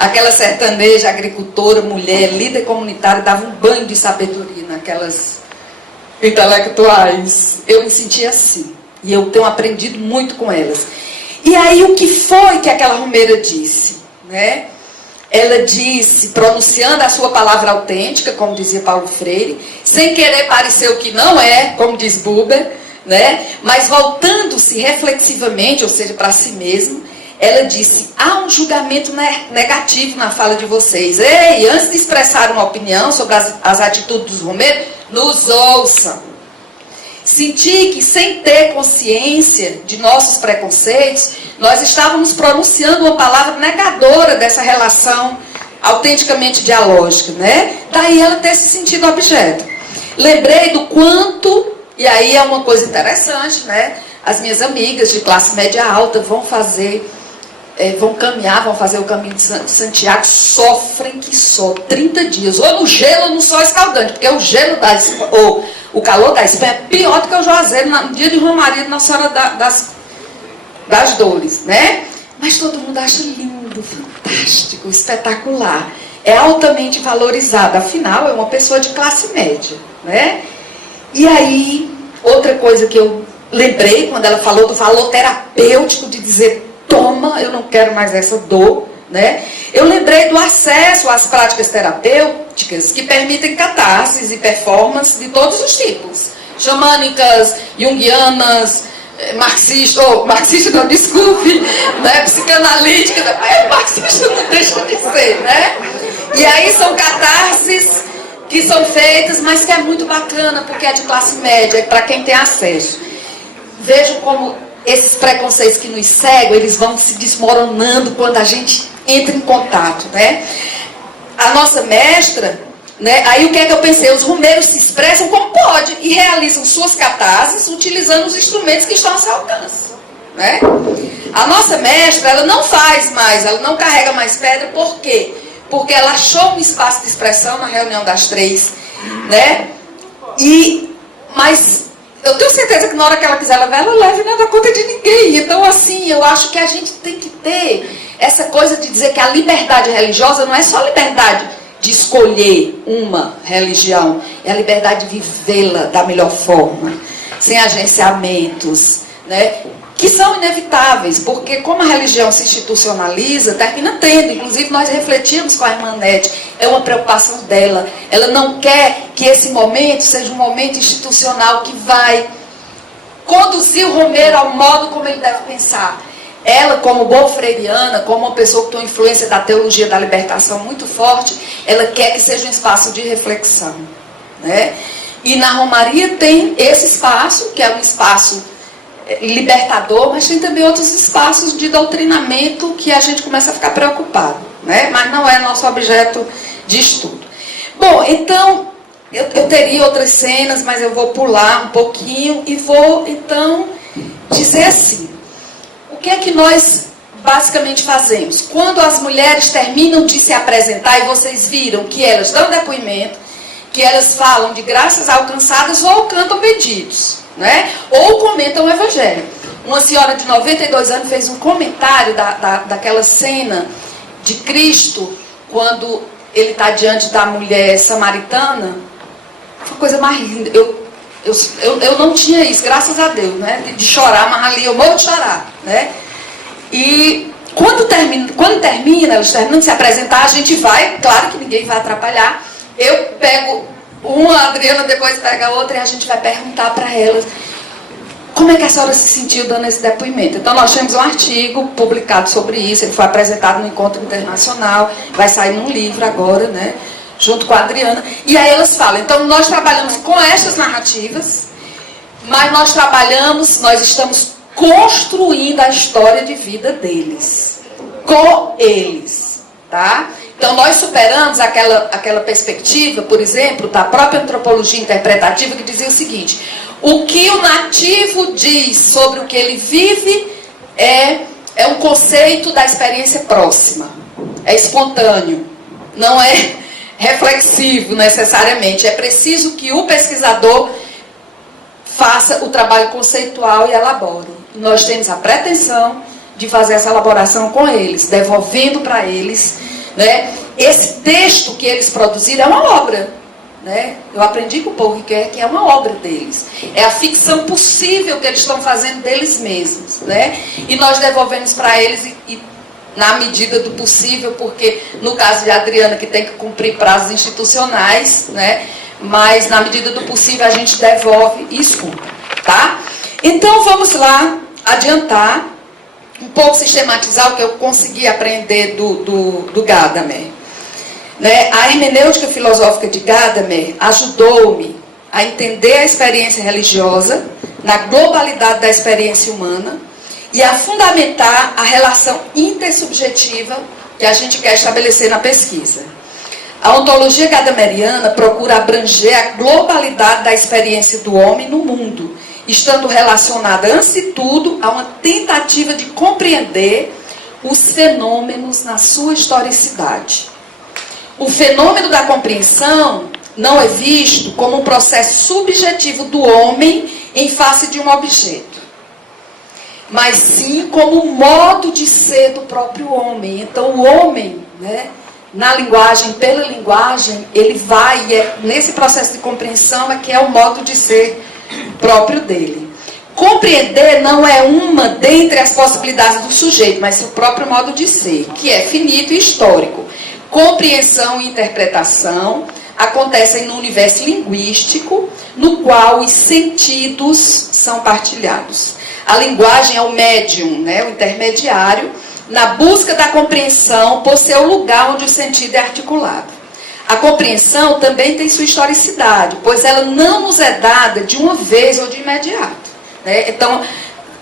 Aquela sertaneja, agricultora, mulher, líder comunitária, dava um banho de sabedoria naquelas intelectuais. Eu me senti assim. E eu tenho aprendido muito com elas. E aí o que foi que aquela romeira disse? Né? Ela disse, pronunciando a sua palavra autêntica, como dizia Paulo Freire, sem querer parecer o que não é, como diz Buber, né? Mas voltando-se reflexivamente, ou seja, para si mesmo, ela disse, há um julgamento negativo na fala de vocês. Ei, antes de expressar uma opinião sobre as atitudes dos romeiros, nos ouçam. Senti que, sem ter consciência de nossos preconceitos, nós estávamos pronunciando uma palavra negadora dessa relação autenticamente dialógica, né? Daí ela ter se sentido objeto. Lembrei do quanto, e aí é uma coisa interessante, né? As minhas amigas de classe média alta vão caminhar, vão fazer o caminho de Santiago, sofrem que só 30 dias, ou no gelo ou no sol escaldante, porque o gelo o calor da Espanha é pior do que o juazeiro no dia de romaria de Nossa Senhora das Dores, né? Mas todo mundo acha lindo, fantástico, espetacular. É altamente valorizado, afinal é uma pessoa de classe média, né? E aí, outra coisa que eu lembrei, quando ela falou do valor terapêutico de dizer, toma, eu não quero mais essa dor, né? Eu lembrei do acesso às práticas terapêuticas que permitem catarses e performances de todos os tipos. Xamânicas, junguianas, marxista não, desculpe, né? Psicanalítica, marxista não deixa de ser, né? E aí são catarses que são feitas, mas que é muito bacana, porque é de classe média, é para quem tem acesso. Vejo como esses preconceitos que nos cegam, eles vão se desmoronando quando a gente entra em contato, né? A nossa mestra, né? Aí o que é que eu pensei? Os romeiros se expressam como pode e realizam suas catarses utilizando os instrumentos que estão ao seu alcance, né? A nossa mestra, ela não faz mais, ela não carrega mais pedra, por quê? Porque ela achou um espaço de expressão na reunião das três, né? Mas eu tenho certeza que na hora que ela quiser levar, ela leva e não dá conta de ninguém. Então, assim, eu acho que a gente tem que ter essa coisa de dizer que a liberdade religiosa não é só a liberdade de escolher uma religião, é a liberdade de vivê-la da melhor forma, sem agenciamentos, né? Que são inevitáveis, porque como a religião se institucionaliza, termina tendo. Inclusive, nós refletimos com a irmã Nete, é uma preocupação dela. Ela não quer que esse momento seja um momento institucional que vai conduzir o romeiro ao modo como ele deve pensar. Ela, como boa freiriana, como uma pessoa que tem uma influência da teologia da libertação muito forte, ela quer que seja um espaço de reflexão, né? E na Romaria tem esse espaço, que é um espaço libertador, mas tem também outros espaços de doutrinamento que a gente começa a ficar preocupado, né? Mas não é nosso objeto de estudo. Bom, então, eu teria outras cenas, mas eu vou pular um pouquinho e vou, então, dizer assim, o que é que nós basicamente fazemos? Quando as mulheres terminam de se apresentar, e vocês viram que elas dão depoimento, que elas falam de graças alcançadas ou cantam pedidos, né? Ou comentam o Evangelho. Uma senhora de 92 anos fez um comentário daquela cena de Cristo, quando ele está diante da mulher samaritana. Foi a coisa mais linda. Eu não tinha isso, graças a Deus, né? De chorar, mas ali eu morro de chorar, né? E quando termina, elas terminam de se apresentar, a gente vai, claro que ninguém vai atrapalhar. Eu pego uma, a Adriana depois pega a outra e a gente vai perguntar para elas como é que a senhora se sentiu dando esse depoimento. Então nós temos um artigo publicado sobre isso, ele foi apresentado no Encontro Internacional, vai sair num livro agora, né? Junto com a Adriana. E aí elas falam, então nós trabalhamos com estas narrativas, mas nós estamos construindo a história de vida deles, com eles, tá? Então, nós superamos aquela perspectiva, por exemplo, da própria antropologia interpretativa, que dizia o seguinte: o que o nativo diz sobre o que ele vive é um conceito da experiência próxima, é espontâneo, não é reflexivo necessariamente. É preciso que o pesquisador faça o trabalho conceitual e elabore. Nós temos a pretensão de fazer essa elaboração com eles, devolvendo para eles, né? Esse texto que eles produziram é uma obra, né? Eu aprendi com o povo que é uma obra deles. É a ficção possível que eles estão fazendo deles mesmos, né? E nós devolvemos para eles e na medida do possível, porque no caso de Adriana, que tem que cumprir prazos institucionais, né? Mas na medida do possível a gente devolve e escuta, tá? Então vamos lá adiantar, um pouco sistematizar o que eu consegui aprender do Gadamer. Né? A hermenêutica filosófica de Gadamer ajudou-me a entender a experiência religiosa na globalidade da experiência humana e a fundamentar a relação intersubjetiva que a gente quer estabelecer na pesquisa. A ontologia gadameriana procura abranger a globalidade da experiência do homem no mundo, estando relacionada, antes de tudo, a uma tentativa de compreender os fenômenos na sua historicidade. O fenômeno da compreensão não é visto como um processo subjetivo do homem em face de um objeto, mas sim como um modo de ser do próprio homem. Então o homem, né, na linguagem, pela linguagem, ele vai, e é nesse processo de compreensão é que é o modo de ser próprio dele. Compreender não é uma dentre as possibilidades do sujeito, mas seu próprio modo de ser, que é finito e histórico. Compreensão e interpretação acontecem no universo linguístico, no qual os sentidos são partilhados. A linguagem é o médium, né, o intermediário, na busca da compreensão por ser o lugar onde o sentido é articulado. A compreensão também tem sua historicidade, pois ela não nos é dada de uma vez ou de imediato, né? Então,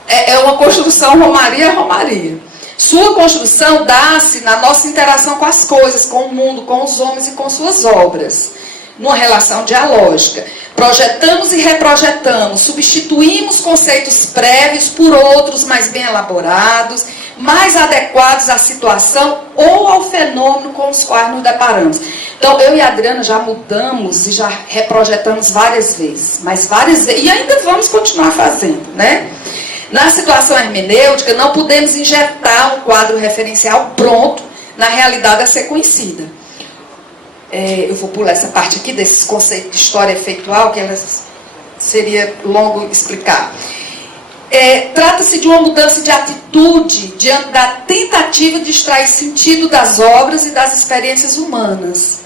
é uma construção romaria a romaria. Sua construção dá-se na nossa interação com as coisas, com o mundo, com os homens e com suas obras, numa relação dialógica. Projetamos e reprojetamos, substituímos conceitos prévios por outros mais bem elaborados, mais adequados à situação ou ao fenômeno com os quais nos deparamos. Então, eu e a Adriana já mudamos e já reprojetamos várias vezes, mas várias vezes, e ainda vamos continuar fazendo, né? Na situação hermenêutica, não podemos injetar um quadro referencial pronto na realidade a ser conhecida. Eu vou pular essa parte aqui desses conceitos de história efeitual, que seria longo explicar. Trata-se de uma mudança de atitude diante da tentativa de extrair sentido das obras e das experiências humanas,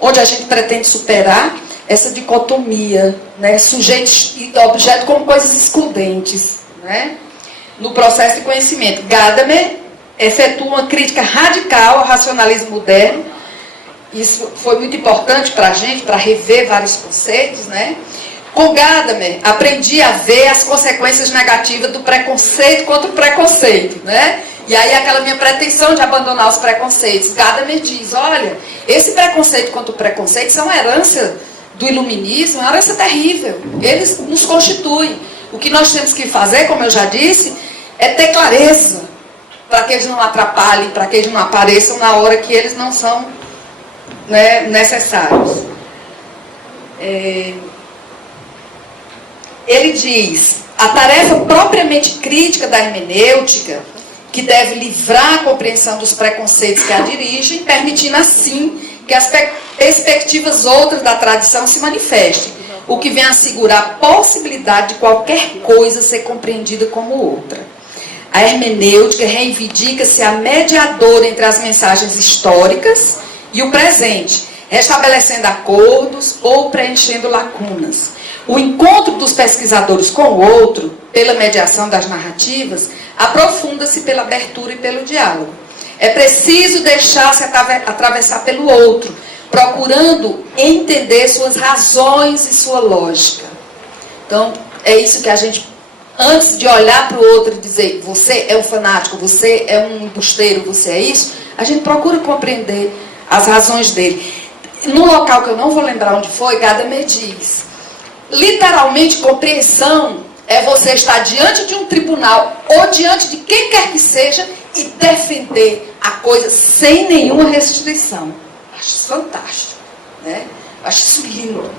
onde a gente pretende superar essa dicotomia, né, sujeito e objeto como coisas excludentes, né, no processo de conhecimento. Gadamer efetua uma crítica radical ao racionalismo moderno. Isso foi muito importante para a gente, para rever vários conceitos, né? Com Gadamer, aprendi a ver as consequências negativas do preconceito contra o preconceito, né? E aí aquela minha pretensão de abandonar os preconceitos. Gadamer diz, olha, esse preconceito contra o preconceito são uma herança do iluminismo, uma herança terrível. Eles nos constituem. O que nós temos que fazer, como eu já disse, é ter clareza, para que eles não atrapalhem, para que eles não apareçam na hora que eles não são, né, necessários. Ele diz, a tarefa propriamente crítica da hermenêutica, que deve livrar a compreensão dos preconceitos que a dirigem, permitindo assim que as perspectivas outras da tradição se manifestem, o que vem assegurar a possibilidade de qualquer coisa ser compreendida como outra. A hermenêutica reivindica-se a mediadora entre as mensagens históricas e o presente, restabelecendo acordos ou preenchendo lacunas. O encontro dos pesquisadores com o outro, pela mediação das narrativas, aprofunda-se pela abertura e pelo diálogo. É preciso deixar-se atravessar pelo outro, procurando entender suas razões e sua lógica. Então, é isso que a gente, antes de olhar para o outro e dizer, você é um fanático, você é um embusteiro, você é isso, a gente procura compreender as razões dele. Num local que eu não vou lembrar onde foi, Gadamer diz, literalmente, compreensão é você estar diante de um tribunal ou diante de quem quer que seja e defender a coisa sem nenhuma restrição. Acho isso fantástico, né? Acho isso lindo,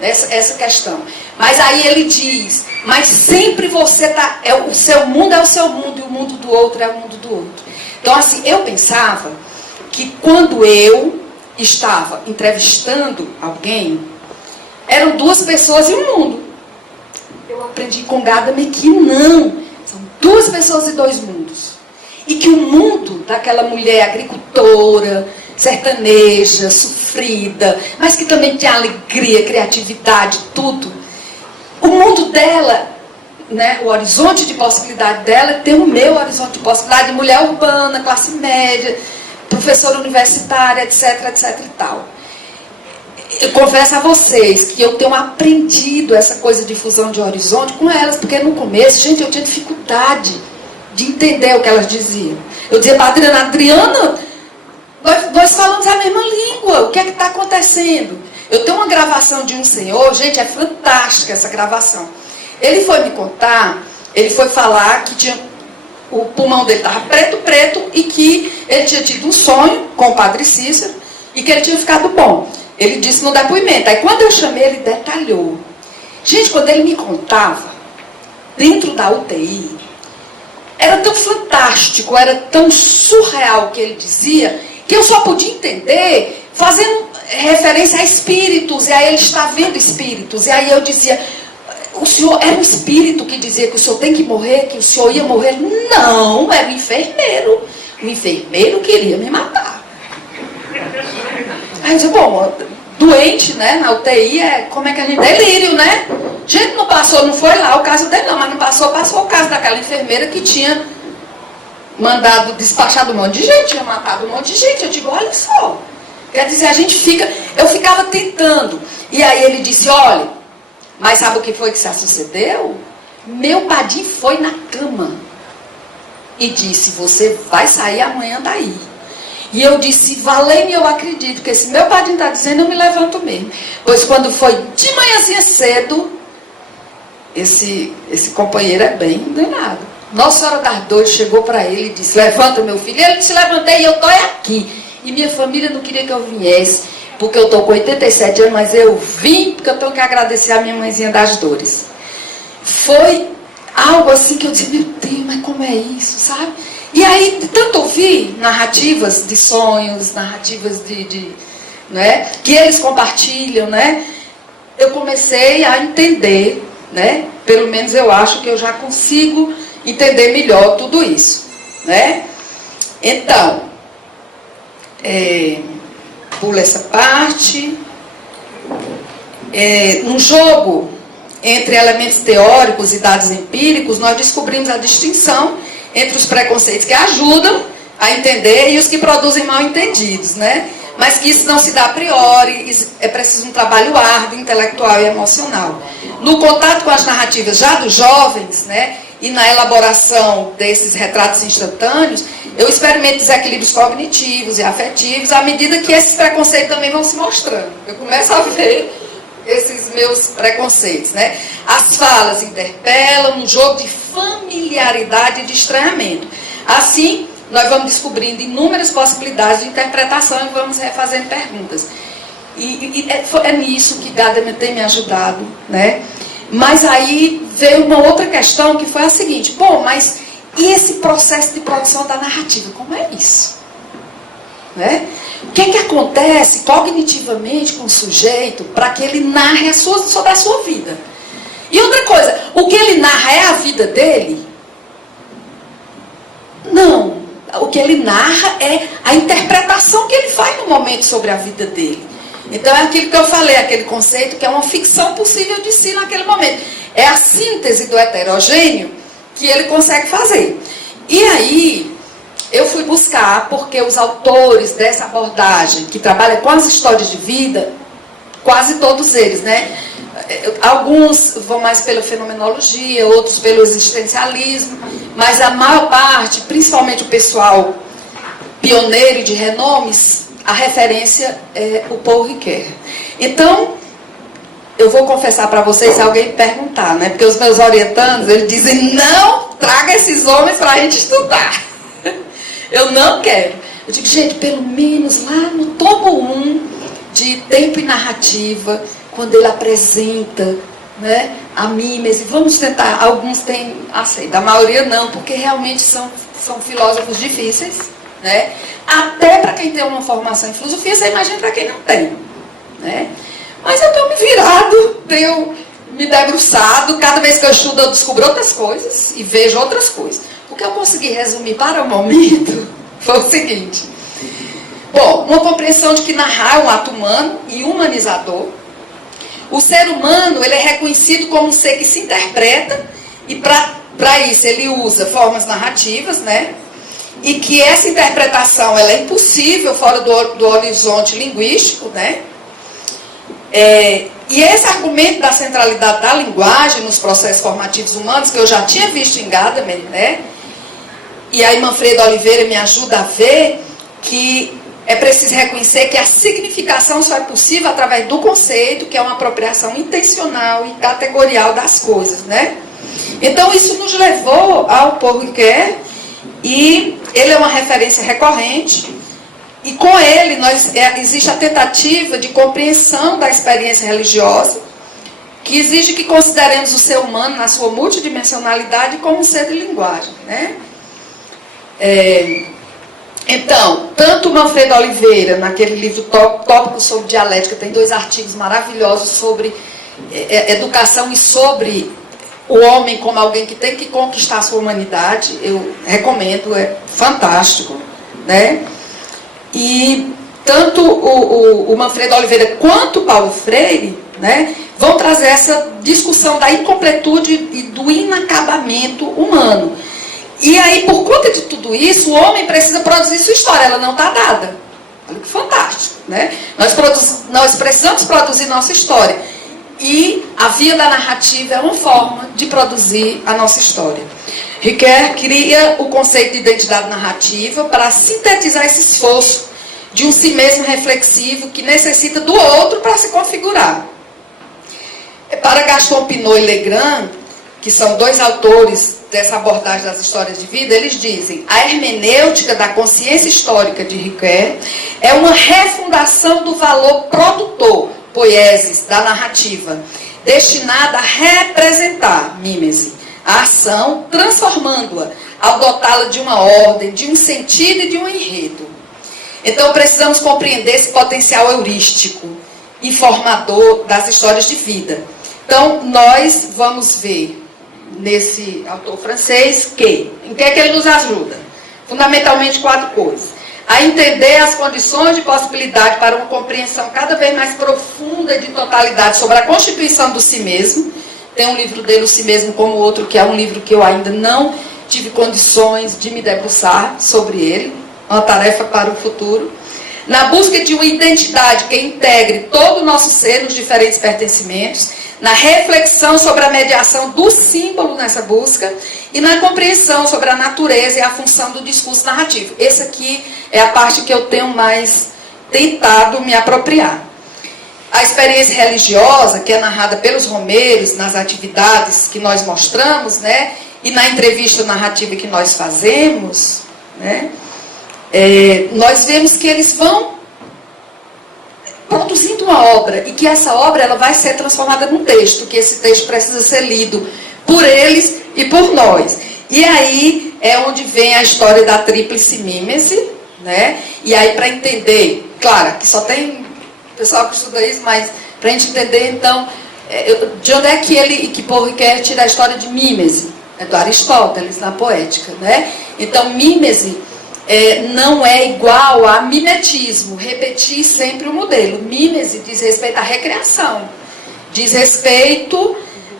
essa questão. Mas aí ele diz, mas sempre você está, o seu mundo é o seu mundo e o mundo do outro é o mundo do outro. Então, assim, eu pensava que quando eu estava entrevistando alguém, eram duas pessoas e um mundo. Eu aprendi com Gadamer que não, são duas pessoas e dois mundos. E que o mundo daquela mulher agricultora, sertaneja, sofrida, mas que também tem alegria, criatividade, tudo. O mundo dela, né, o horizonte de possibilidade dela tem o meu horizonte de possibilidade de mulher urbana, classe média, professora universitária, etc, etc e tal. Eu confesso a vocês que eu tenho aprendido essa coisa de fusão de horizonte com elas, porque no começo, gente, eu tinha dificuldade de entender o que elas diziam. Eu dizia para a Adriana, nós falamos a mesma língua, o que é que está acontecendo? Eu tenho uma gravação de um senhor, gente, é fantástica essa gravação. Ele foi me contar, ele foi falar que tinha, o pulmão dele estava preto, e que ele tinha tido um sonho com o padre Cícero, e que ele tinha ficado bom. Ele disse no depoimento. Aí quando eu chamei, ele detalhou. Gente, quando ele me contava, dentro da UTI, era tão fantástico, era tão surreal o que ele dizia, que eu só podia entender fazendo referência a espíritos. E aí ele está vendo espíritos. E aí eu dizia, o senhor era um espírito que dizia que o senhor tem que morrer, que o senhor ia morrer? Não, era um enfermeiro. O enfermeiro queria me matar. Aí eu disse, bom, doente, né, na UTI, como é que a gente... Delírio, né? Gente, não passou, não foi lá o caso dele não, mas não passou o caso daquela enfermeira que tinha mandado despachar um monte de gente, tinha matado um monte de gente. Eu digo, olha só, quer dizer, eu ficava tentando. E aí ele disse, olha, mas sabe o que foi que se sucedeu? Meu padrinho foi na cama e disse, você vai sair amanhã daí. E eu disse, valeu-me, eu acredito que esse meu padrinho está dizendo, eu me levanto mesmo. Pois quando foi de manhãzinha cedo, esse companheiro é bem danado. Nossa Senhora das Dores chegou para ele e disse: levanta, meu filho. Ele disse: levantei e eu estou aqui. E minha família não queria que eu viesse, porque eu estou com 87 anos, mas eu vim porque eu tenho que agradecer a minha mãezinha das dores. Foi algo assim que eu disse: meu Deus, mas como é isso, sabe? E aí, de tanto ouvir narrativas de sonhos, narrativas né, que eles compartilham, né, eu comecei a entender, né, pelo menos eu acho que eu já consigo entender melhor tudo isso, né? Então, pula essa parte. No jogo entre elementos teóricos e dados empíricos, nós descobrimos a distinção entre os preconceitos que ajudam a entender e os que produzem mal entendidos, né? Mas que isso não se dá a priori, é preciso um trabalho árduo, intelectual e emocional. No contato com as narrativas já dos jovens, né, e na elaboração desses retratos instantâneos, eu experimento desequilíbrios cognitivos e afetivos à medida que esses preconceitos também vão se mostrando. Eu começo a ver esses meus preconceitos, né? As falas interpelam, um jogo de familiaridade e de estranhamento. Assim, nós vamos descobrindo inúmeras possibilidades de interpretação e vamos refazendo perguntas. E é nisso que Gadamer tem me ajudado, né? Mas aí veio uma outra questão que foi a seguinte: bom, mas e esse processo de produção da narrativa? Como é isso? Né? O que acontece cognitivamente com o sujeito para que ele narre sobre a sua vida? E outra coisa, o que ele narra é a vida dele? Não. O que ele narra é a interpretação que ele faz no momento sobre a vida dele. Então é aquilo que eu falei, aquele conceito que é uma ficção possível de si naquele momento. É a síntese do heterogêneo que ele consegue fazer. E aí, eu fui buscar, porque os autores dessa abordagem, que trabalham com as histórias de vida, quase todos eles, né? Alguns vão mais pela fenomenologia, outros pelo existencialismo, mas a maior parte, principalmente o pessoal pioneiro de renomes, a referência é o Paul Ricoeur. Então, eu vou confessar para vocês, se alguém perguntar, né? Porque os meus orientandos, eles dizem: não traga esses homens para a gente estudar. Eu não quero. Eu digo: gente, pelo menos lá no tomo 1 de Tempo e Narrativa, quando ele apresenta, né, a mímese, vamos tentar. Alguns têm aceito, a maioria não, porque realmente são filósofos difíceis, né? Até para quem tem uma formação em filosofia, você imagina para quem não tem, né? Mas eu tenho me virado, tenho me debruçado, cada vez que eu estudo eu descubro outras coisas e vejo outras coisas. O que eu consegui resumir para o momento foi o seguinte: bom, uma compreensão de que narrar é um ato humano e humanizador. O ser humano, ele é reconhecido como um ser que se interpreta, e para isso ele usa formas narrativas, né? E que essa interpretação ela é impossível fora do horizonte linguístico, né? E esse argumento da centralidade da linguagem nos processos formativos humanos, que eu já tinha visto em Gadamer, né? E aí Manfredo Oliveira me ajuda a ver que é preciso reconhecer que a significação só é possível através do conceito, que é uma apropriação intencional e categorial das coisas, né? Então isso nos levou ao Paul Ricoeur, e ele é uma referência recorrente, e com ele existe a tentativa de compreensão da experiência religiosa, que exige que consideremos o ser humano na sua multidimensionalidade como um ser de linguagem, né? Então, tanto Manfredo Oliveira, naquele livro Tópico sobre Dialética, tem 2 artigos maravilhosos sobre educação e sobre o homem como alguém que tem que conquistar a sua humanidade. Eu recomendo, é fantástico, né? E tanto o Manfredo Oliveira quanto o Paulo Freire, né, vão trazer essa discussão da incompletude e do inacabamento humano. E aí, por conta de tudo isso, o homem precisa produzir sua história, ela não está dada. Olha que fantástico, né? Nós precisamos produzir nossa história. E a via da narrativa é uma forma de produzir a nossa história. Ricoeur cria o conceito de identidade narrativa para sintetizar esse esforço de um si mesmo reflexivo que necessita do outro para se configurar. Para Gaston Pinot e Legrand, que são dois autores dessa abordagem das histórias de vida, eles dizem: a hermenêutica da consciência histórica de Ricoeur é uma refundação do valor produtor, poiesis, da narrativa, destinada a representar, mímese, a ação, transformando-a, ao dotá-la de uma ordem, de um sentido e de um enredo. Então precisamos compreender esse potencial heurístico, informador das histórias de vida. Então nós vamos ver nesse autor francês em que é que ele nos ajuda? Fundamentalmente 4 coisas. A entender as condições de possibilidade para uma compreensão cada vez mais profunda de totalidade sobre a constituição do si mesmo. Tem um livro dele, o Si Mesmo como Outro, que é um livro que eu ainda não tive condições de me debruçar sobre ele, uma tarefa para o futuro. Na busca de uma identidade que integre todo o nosso ser nos diferentes pertencimentos, na reflexão sobre a mediação do símbolo nessa busca e na compreensão sobre a natureza e a função do discurso narrativo. Essa aqui é a parte que eu tenho mais tentado me apropriar. A experiência religiosa, que é narrada pelos romeiros nas atividades que nós mostramos, né, e na entrevista narrativa que nós fazemos, né, nós vemos que eles vão produzindo uma obra e que essa obra ela vai ser transformada num texto, que esse texto precisa ser lido por eles e por nós. E aí é onde vem a história da tríplice mímese, né? E aí, para entender, claro, que só tem pessoal que estuda isso, mas para a gente entender, então, de onde é que Paul Ricoeur tira a história de mímese? É do Aristóteles, na Poética, né? Então, mímese não é igual a mimetismo, repetir sempre o modelo. Mímese diz respeito à recreação, diz respeito,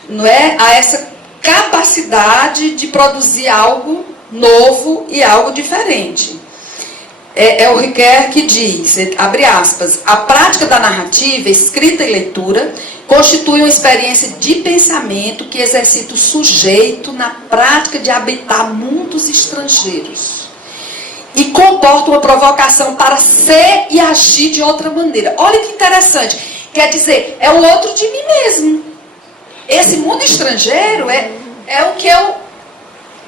não é, a essa capacidade de produzir algo novo e algo diferente. É o Ricoeur que diz, abre aspas, a prática da narrativa, escrita e leitura, constitui uma experiência de pensamento que exercita o sujeito na prática de habitar mundos estrangeiros. E comporta uma provocação para ser e agir de outra maneira. Olha que interessante. Quer dizer, é o outro de mim mesmo. Esse mundo estrangeiro é o que eu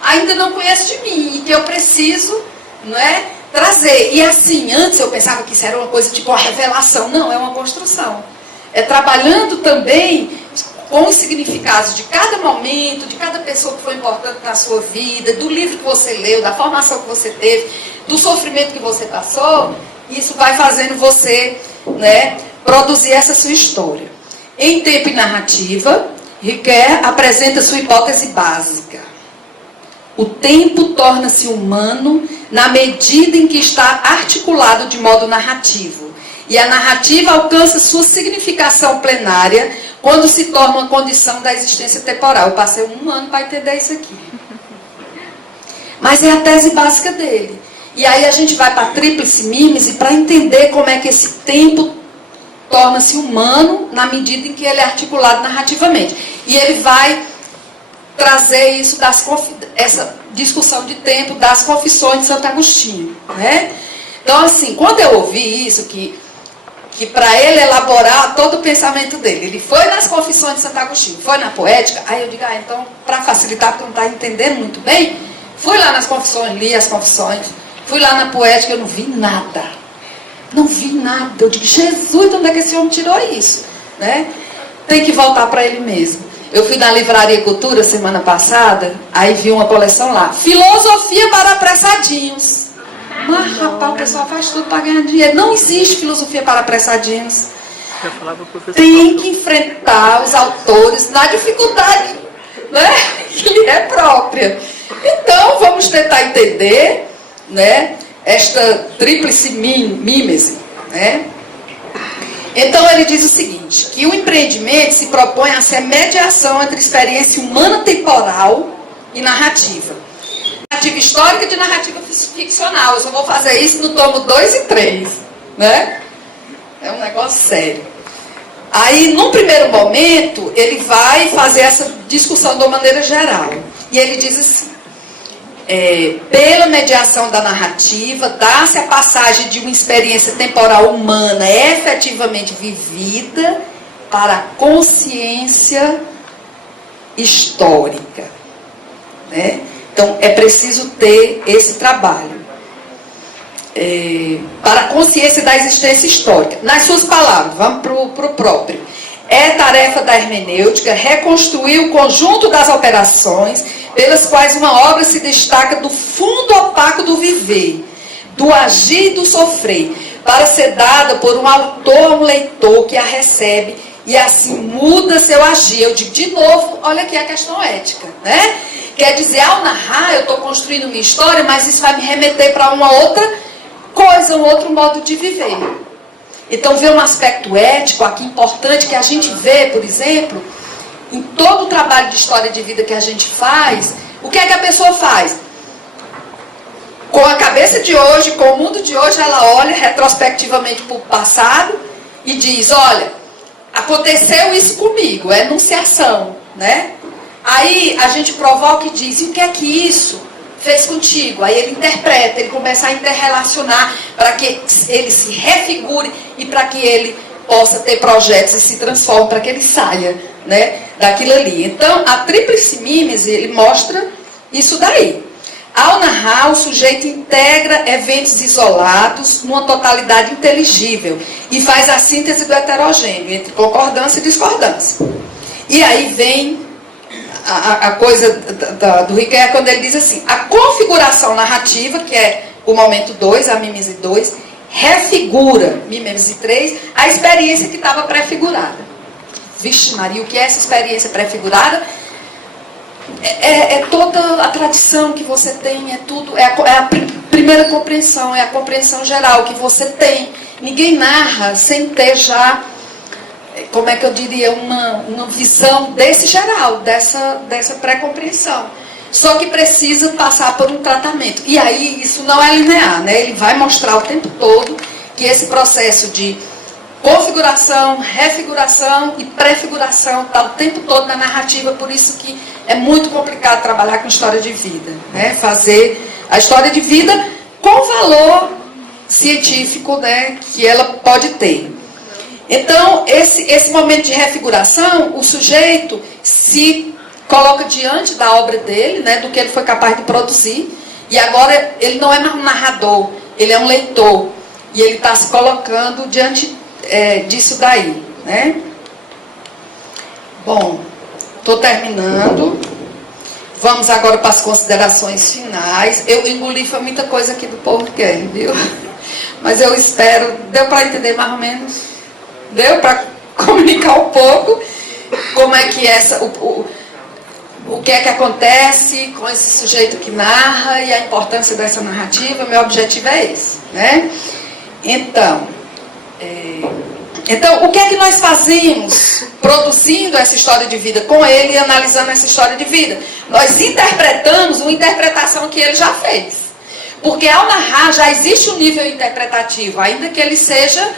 ainda não conheço de mim e que eu preciso, não é, trazer. E assim, antes eu pensava que isso era uma coisa tipo uma revelação. Não, é uma construção. É trabalhando também com os significados de cada momento, de cada pessoa que foi importante na sua vida, do livro que você leu, da formação que você teve, do sofrimento que você passou. Isso vai fazendo você, né, produzir essa sua história. Em Tempo e Narrativa, Ricoeur apresenta sua hipótese básica. O tempo torna-se humano na medida em que está articulado de modo narrativo. E a narrativa alcança sua significação plenária quando se torna uma condição da existência temporal. Eu passei 1 ano para entender isso aqui. Mas é a tese básica dele. E aí a gente vai para a tríplice mímese para entender como é que esse tempo torna-se humano na medida em que ele é articulado narrativamente. E ele vai trazer isso essa discussão de tempo das Confissões de Santo Agostinho, né? Então, assim, quando eu ouvi isso, que para ele elaborar todo o pensamento dele, ele foi nas Confissões de Santo Agostinho, foi na Poética, aí eu digo, então, para facilitar, porque não está entendendo muito bem, fui lá nas Confissões, li as Confissões, fui lá na Poética, eu não vi nada. Não vi nada. Eu digo, Jesus, de onde é que esse homem tirou isso? Né? Tem que voltar para ele mesmo. Eu fui na Livraria Cultura semana passada, aí vi uma coleção lá. Filosofia para apressadinhos. Mas, rapaz, o pessoal faz tudo para ganhar dinheiro. Não existe filosofia para apressadinhos. Tem que enfrentar os autores na dificuldade, né, que lhe é própria. Então, vamos tentar entender, né, esta tríplice mímese, né? Então ele diz o seguinte, que o empreendimento se propõe a ser mediação entre experiência humana temporal e narrativa. Narrativa histórica de narrativa ficcional. Eu só vou fazer isso no tomo 2 e 3, né? É um negócio sério. Aí, num primeiro momento, ele vai fazer essa discussão de uma maneira geral. E ele diz assim, pela mediação da narrativa, dá-se a passagem de uma experiência temporal humana efetivamente vivida para a consciência histórica, né? Então, é preciso ter esse trabalho para a consciência da existência histórica. Nas suas palavras, vamos para o próprio. É tarefa da hermenêutica reconstruir o conjunto das operações pelas quais uma obra se destaca do fundo opaco do viver, do agir e do sofrer, para ser dada por um autor a um leitor que a recebe e assim muda seu agir. Eu digo de novo, olha aqui a questão ética, né? Quer dizer, ao narrar, eu estou construindo minha história, mas isso vai me remeter para uma outra coisa, um outro modo de viver. Então, vê um aspecto ético aqui importante que a gente vê, por exemplo, em todo o trabalho de história de vida que a gente faz, o que é que a pessoa faz? Com a cabeça de hoje, com o mundo de hoje, ela olha retrospectivamente para o passado e diz, olha, aconteceu isso comigo, é enunciação, né? Aí a gente provoca e diz, e o que é que isso fez contigo? Aí ele interpreta, ele começa a interrelacionar para que ele se refigure e para que ele possa ter projetos e se transforme, para que ele saia, né, daquilo ali. Então, a tríplice mímese, ele mostra isso daí. Ao narrar, o sujeito integra eventos isolados numa totalidade inteligível e faz a síntese do heterogêneo, entre concordância e discordância. E aí vem a coisa do Riquet, quando ele diz assim, a configuração narrativa, que é o momento 2, a mímese 2, refigura, mímese 3, a experiência que estava prefigurada. Vixe Maria, o que é essa experiência prefigurada? É toda a tradição que você tem, é tudo, é a primeira compreensão, é a compreensão geral que você tem. Ninguém narra sem ter já, como é que eu diria, uma visão desse geral, dessa pré-compreensão. Só que precisa passar por um tratamento. E aí, isso não é linear, né? Ele vai mostrar o tempo todo que esse processo de configuração, refiguração e prefiguração está o tempo todo na narrativa, por isso que é muito complicado trabalhar com história de vida, né? Fazer a história de vida com o valor científico, né, que ela pode ter. Então, esse momento de refiguração, o sujeito se coloca diante da obra dele, né, do que ele foi capaz de produzir, e agora ele não é mais um narrador, ele é um leitor, e ele está se colocando diante disso daí, né? Bom, estou terminando. Vamos agora para as considerações finais. Eu engoli foi muita coisa aqui do povo quer, viu? Mas eu espero, deu para entender mais ou menos? Deu para comunicar um pouco como é que o que é que acontece com esse sujeito que narra e a importância dessa narrativa. Meu objetivo é esse, né? Então, o que é que nós fazemos produzindo essa história de vida com ele e analisando essa história de vida? Nós interpretamos uma interpretação que ele já fez. Porque ao narrar já existe um nível interpretativo, ainda que ele seja,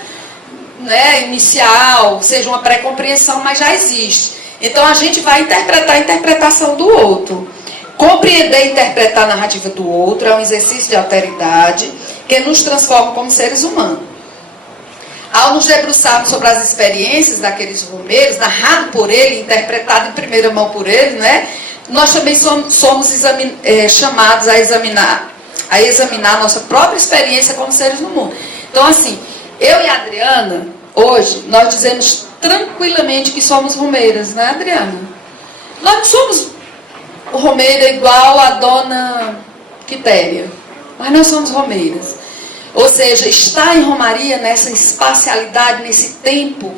né, inicial, seja uma pré-compreensão, mas já existe. Então a gente vai interpretar a interpretação do outro. Compreender e interpretar a narrativa do outro é um exercício de alteridade que nos transforma como seres humanos. Ao nos debruçarmos sobre as experiências daqueles romeiros, narrado por ele, interpretado em primeira mão por ele, né, nós também somos chamados a examinar a nossa própria experiência como seres no mundo. Então, assim, eu e a Adriana, hoje, nós dizemos tranquilamente que somos romeiras, né, Adriana? Nós não somos romeira igual a Dona Quitéria, mas nós somos romeiras. Ou seja, estar em romaria nessa espacialidade, nesse tempo,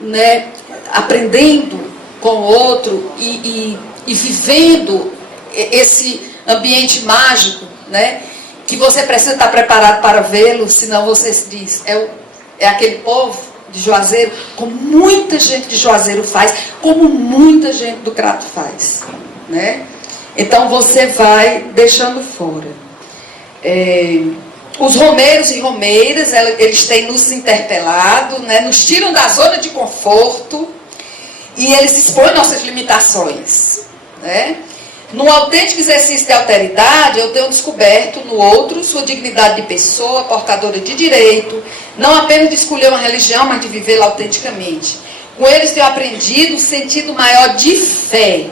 né, aprendendo com o outro e vivendo esse ambiente mágico, né, que você precisa estar preparado para vê-lo, senão você se diz, é aquele povo de Juazeiro, como muita gente de Juazeiro faz, como muita gente do Crato faz, né? Então você vai deixando fora. Os romeiros e romeiras, eles têm nos interpelado, né, nos tiram da zona de conforto e eles expõem nossas limitações, né? No autêntico exercício de alteridade, eu tenho descoberto no outro sua dignidade de pessoa, portadora de direito, não apenas de escolher uma religião, mas de vivê-la autenticamente. Com eles tenho aprendido o sentido maior de fé,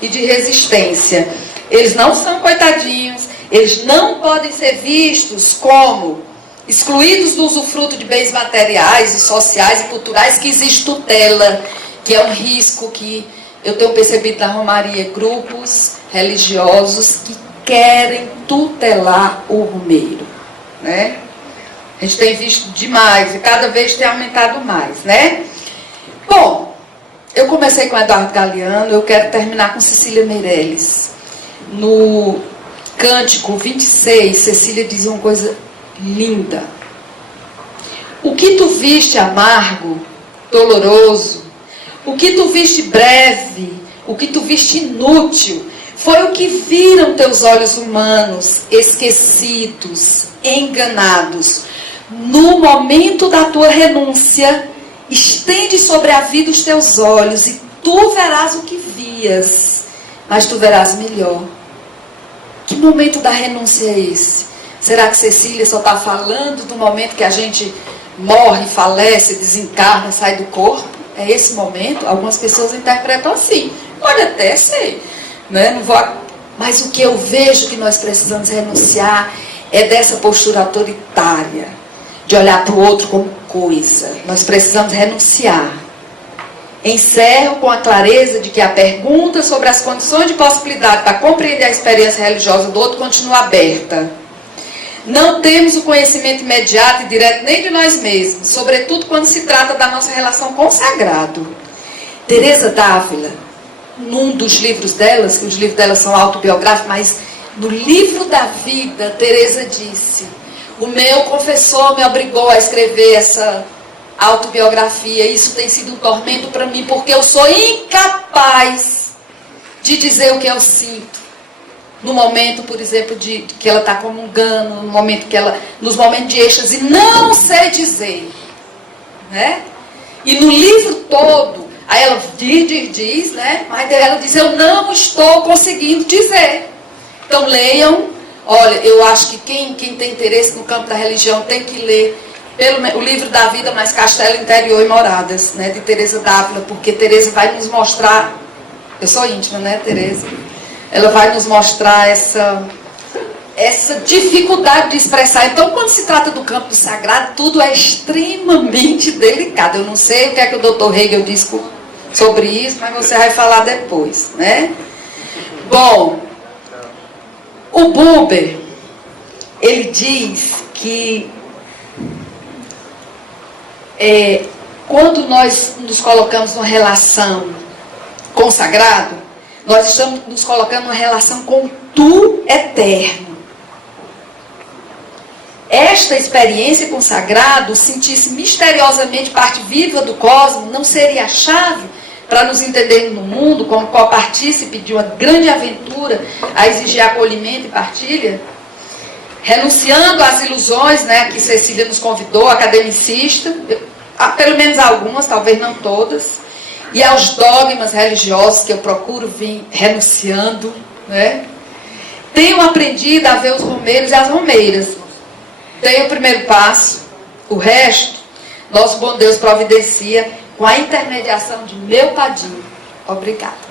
e de resistência. Eles não são coitadinhos, eles não podem ser vistos como excluídos do usufruto de bens materiais e sociais e culturais, que existe tutela, que é um risco que eu tenho percebido na Romaria, grupos religiosos que querem tutelar o romeiro, né? A gente tem visto demais e cada vez tem aumentado mais, né? Bom, eu comecei com Eduardo Galeano, eu quero terminar com Cecília Meirelles. No Cântico 26, Cecília diz uma coisa linda. O que tu viste amargo, doloroso, o que tu viste breve, o que tu viste inútil, foi o que viram teus olhos humanos, esquecidos, enganados. No momento da tua renúncia, estende sobre a vida os teus olhos e tu verás o que vias, mas tu verás melhor. Que momento da renúncia é esse? Será que Cecília só está falando do momento que a gente morre, falece, desencarna, sai do corpo? É esse momento? Algumas pessoas interpretam assim. Pode até ser, né? Não vou... Mas o que eu vejo que nós precisamos renunciar é dessa postura autoritária, de olhar para o outro como coisa. Nós precisamos renunciar. Encerro com a clareza de que a pergunta sobre as condições de possibilidade para compreender a experiência religiosa do outro continua aberta. Não temos o conhecimento imediato e direto nem de nós mesmos, sobretudo quando se trata da nossa relação com o sagrado. Teresa d'Ávila, num dos livros delas, que os livros delas são autobiográficos, mas no livro da vida, Teresa disse: o meu confessor me obrigou a escrever essa autobiografia. Isso tem sido um tormento para mim, porque eu sou incapaz de dizer o que eu sinto. No momento, por exemplo, de que ela está comungando, no momento que ela, nos momentos de êxtase, não sei dizer, né? E no livro todo, aí ela diz, né? Mas ela diz: eu não estou conseguindo dizer. Então leiam. Olha, eu acho que quem tem interesse no campo da religião tem que ler o livro da vida, mais Castelo Interior e Moradas, né, de Teresa d'Ávila, porque Teresa vai nos mostrar, eu sou íntima, né, Teresa? Ela vai nos mostrar essa dificuldade de expressar. Então, quando se trata do campo do sagrado, tudo é extremamente delicado. Eu não sei o que é que o Dr. Hegel diz sobre isso, mas você vai falar depois, né? Bom, o Buber, ele diz que quando nós nos colocamos numa relação com o sagrado, nós estamos nos colocando numa relação com o tu eterno. Esta experiência com o sagrado, sentir-se misteriosamente parte viva do cosmos, não seria a chave para nos entendermos no mundo como copartícipe de uma grande aventura a exigir acolhimento e partilha? Renunciando às ilusões, né, que Cecília nos convidou, academicista, pelo menos algumas, talvez não todas, e aos dogmas religiosos que eu procuro vir renunciando, né? Tenho aprendido a ver os romeiros e as romeiras. Tenho o primeiro passo, o resto, nosso bom Deus providencia com a intermediação de meu padrinho. Obrigada.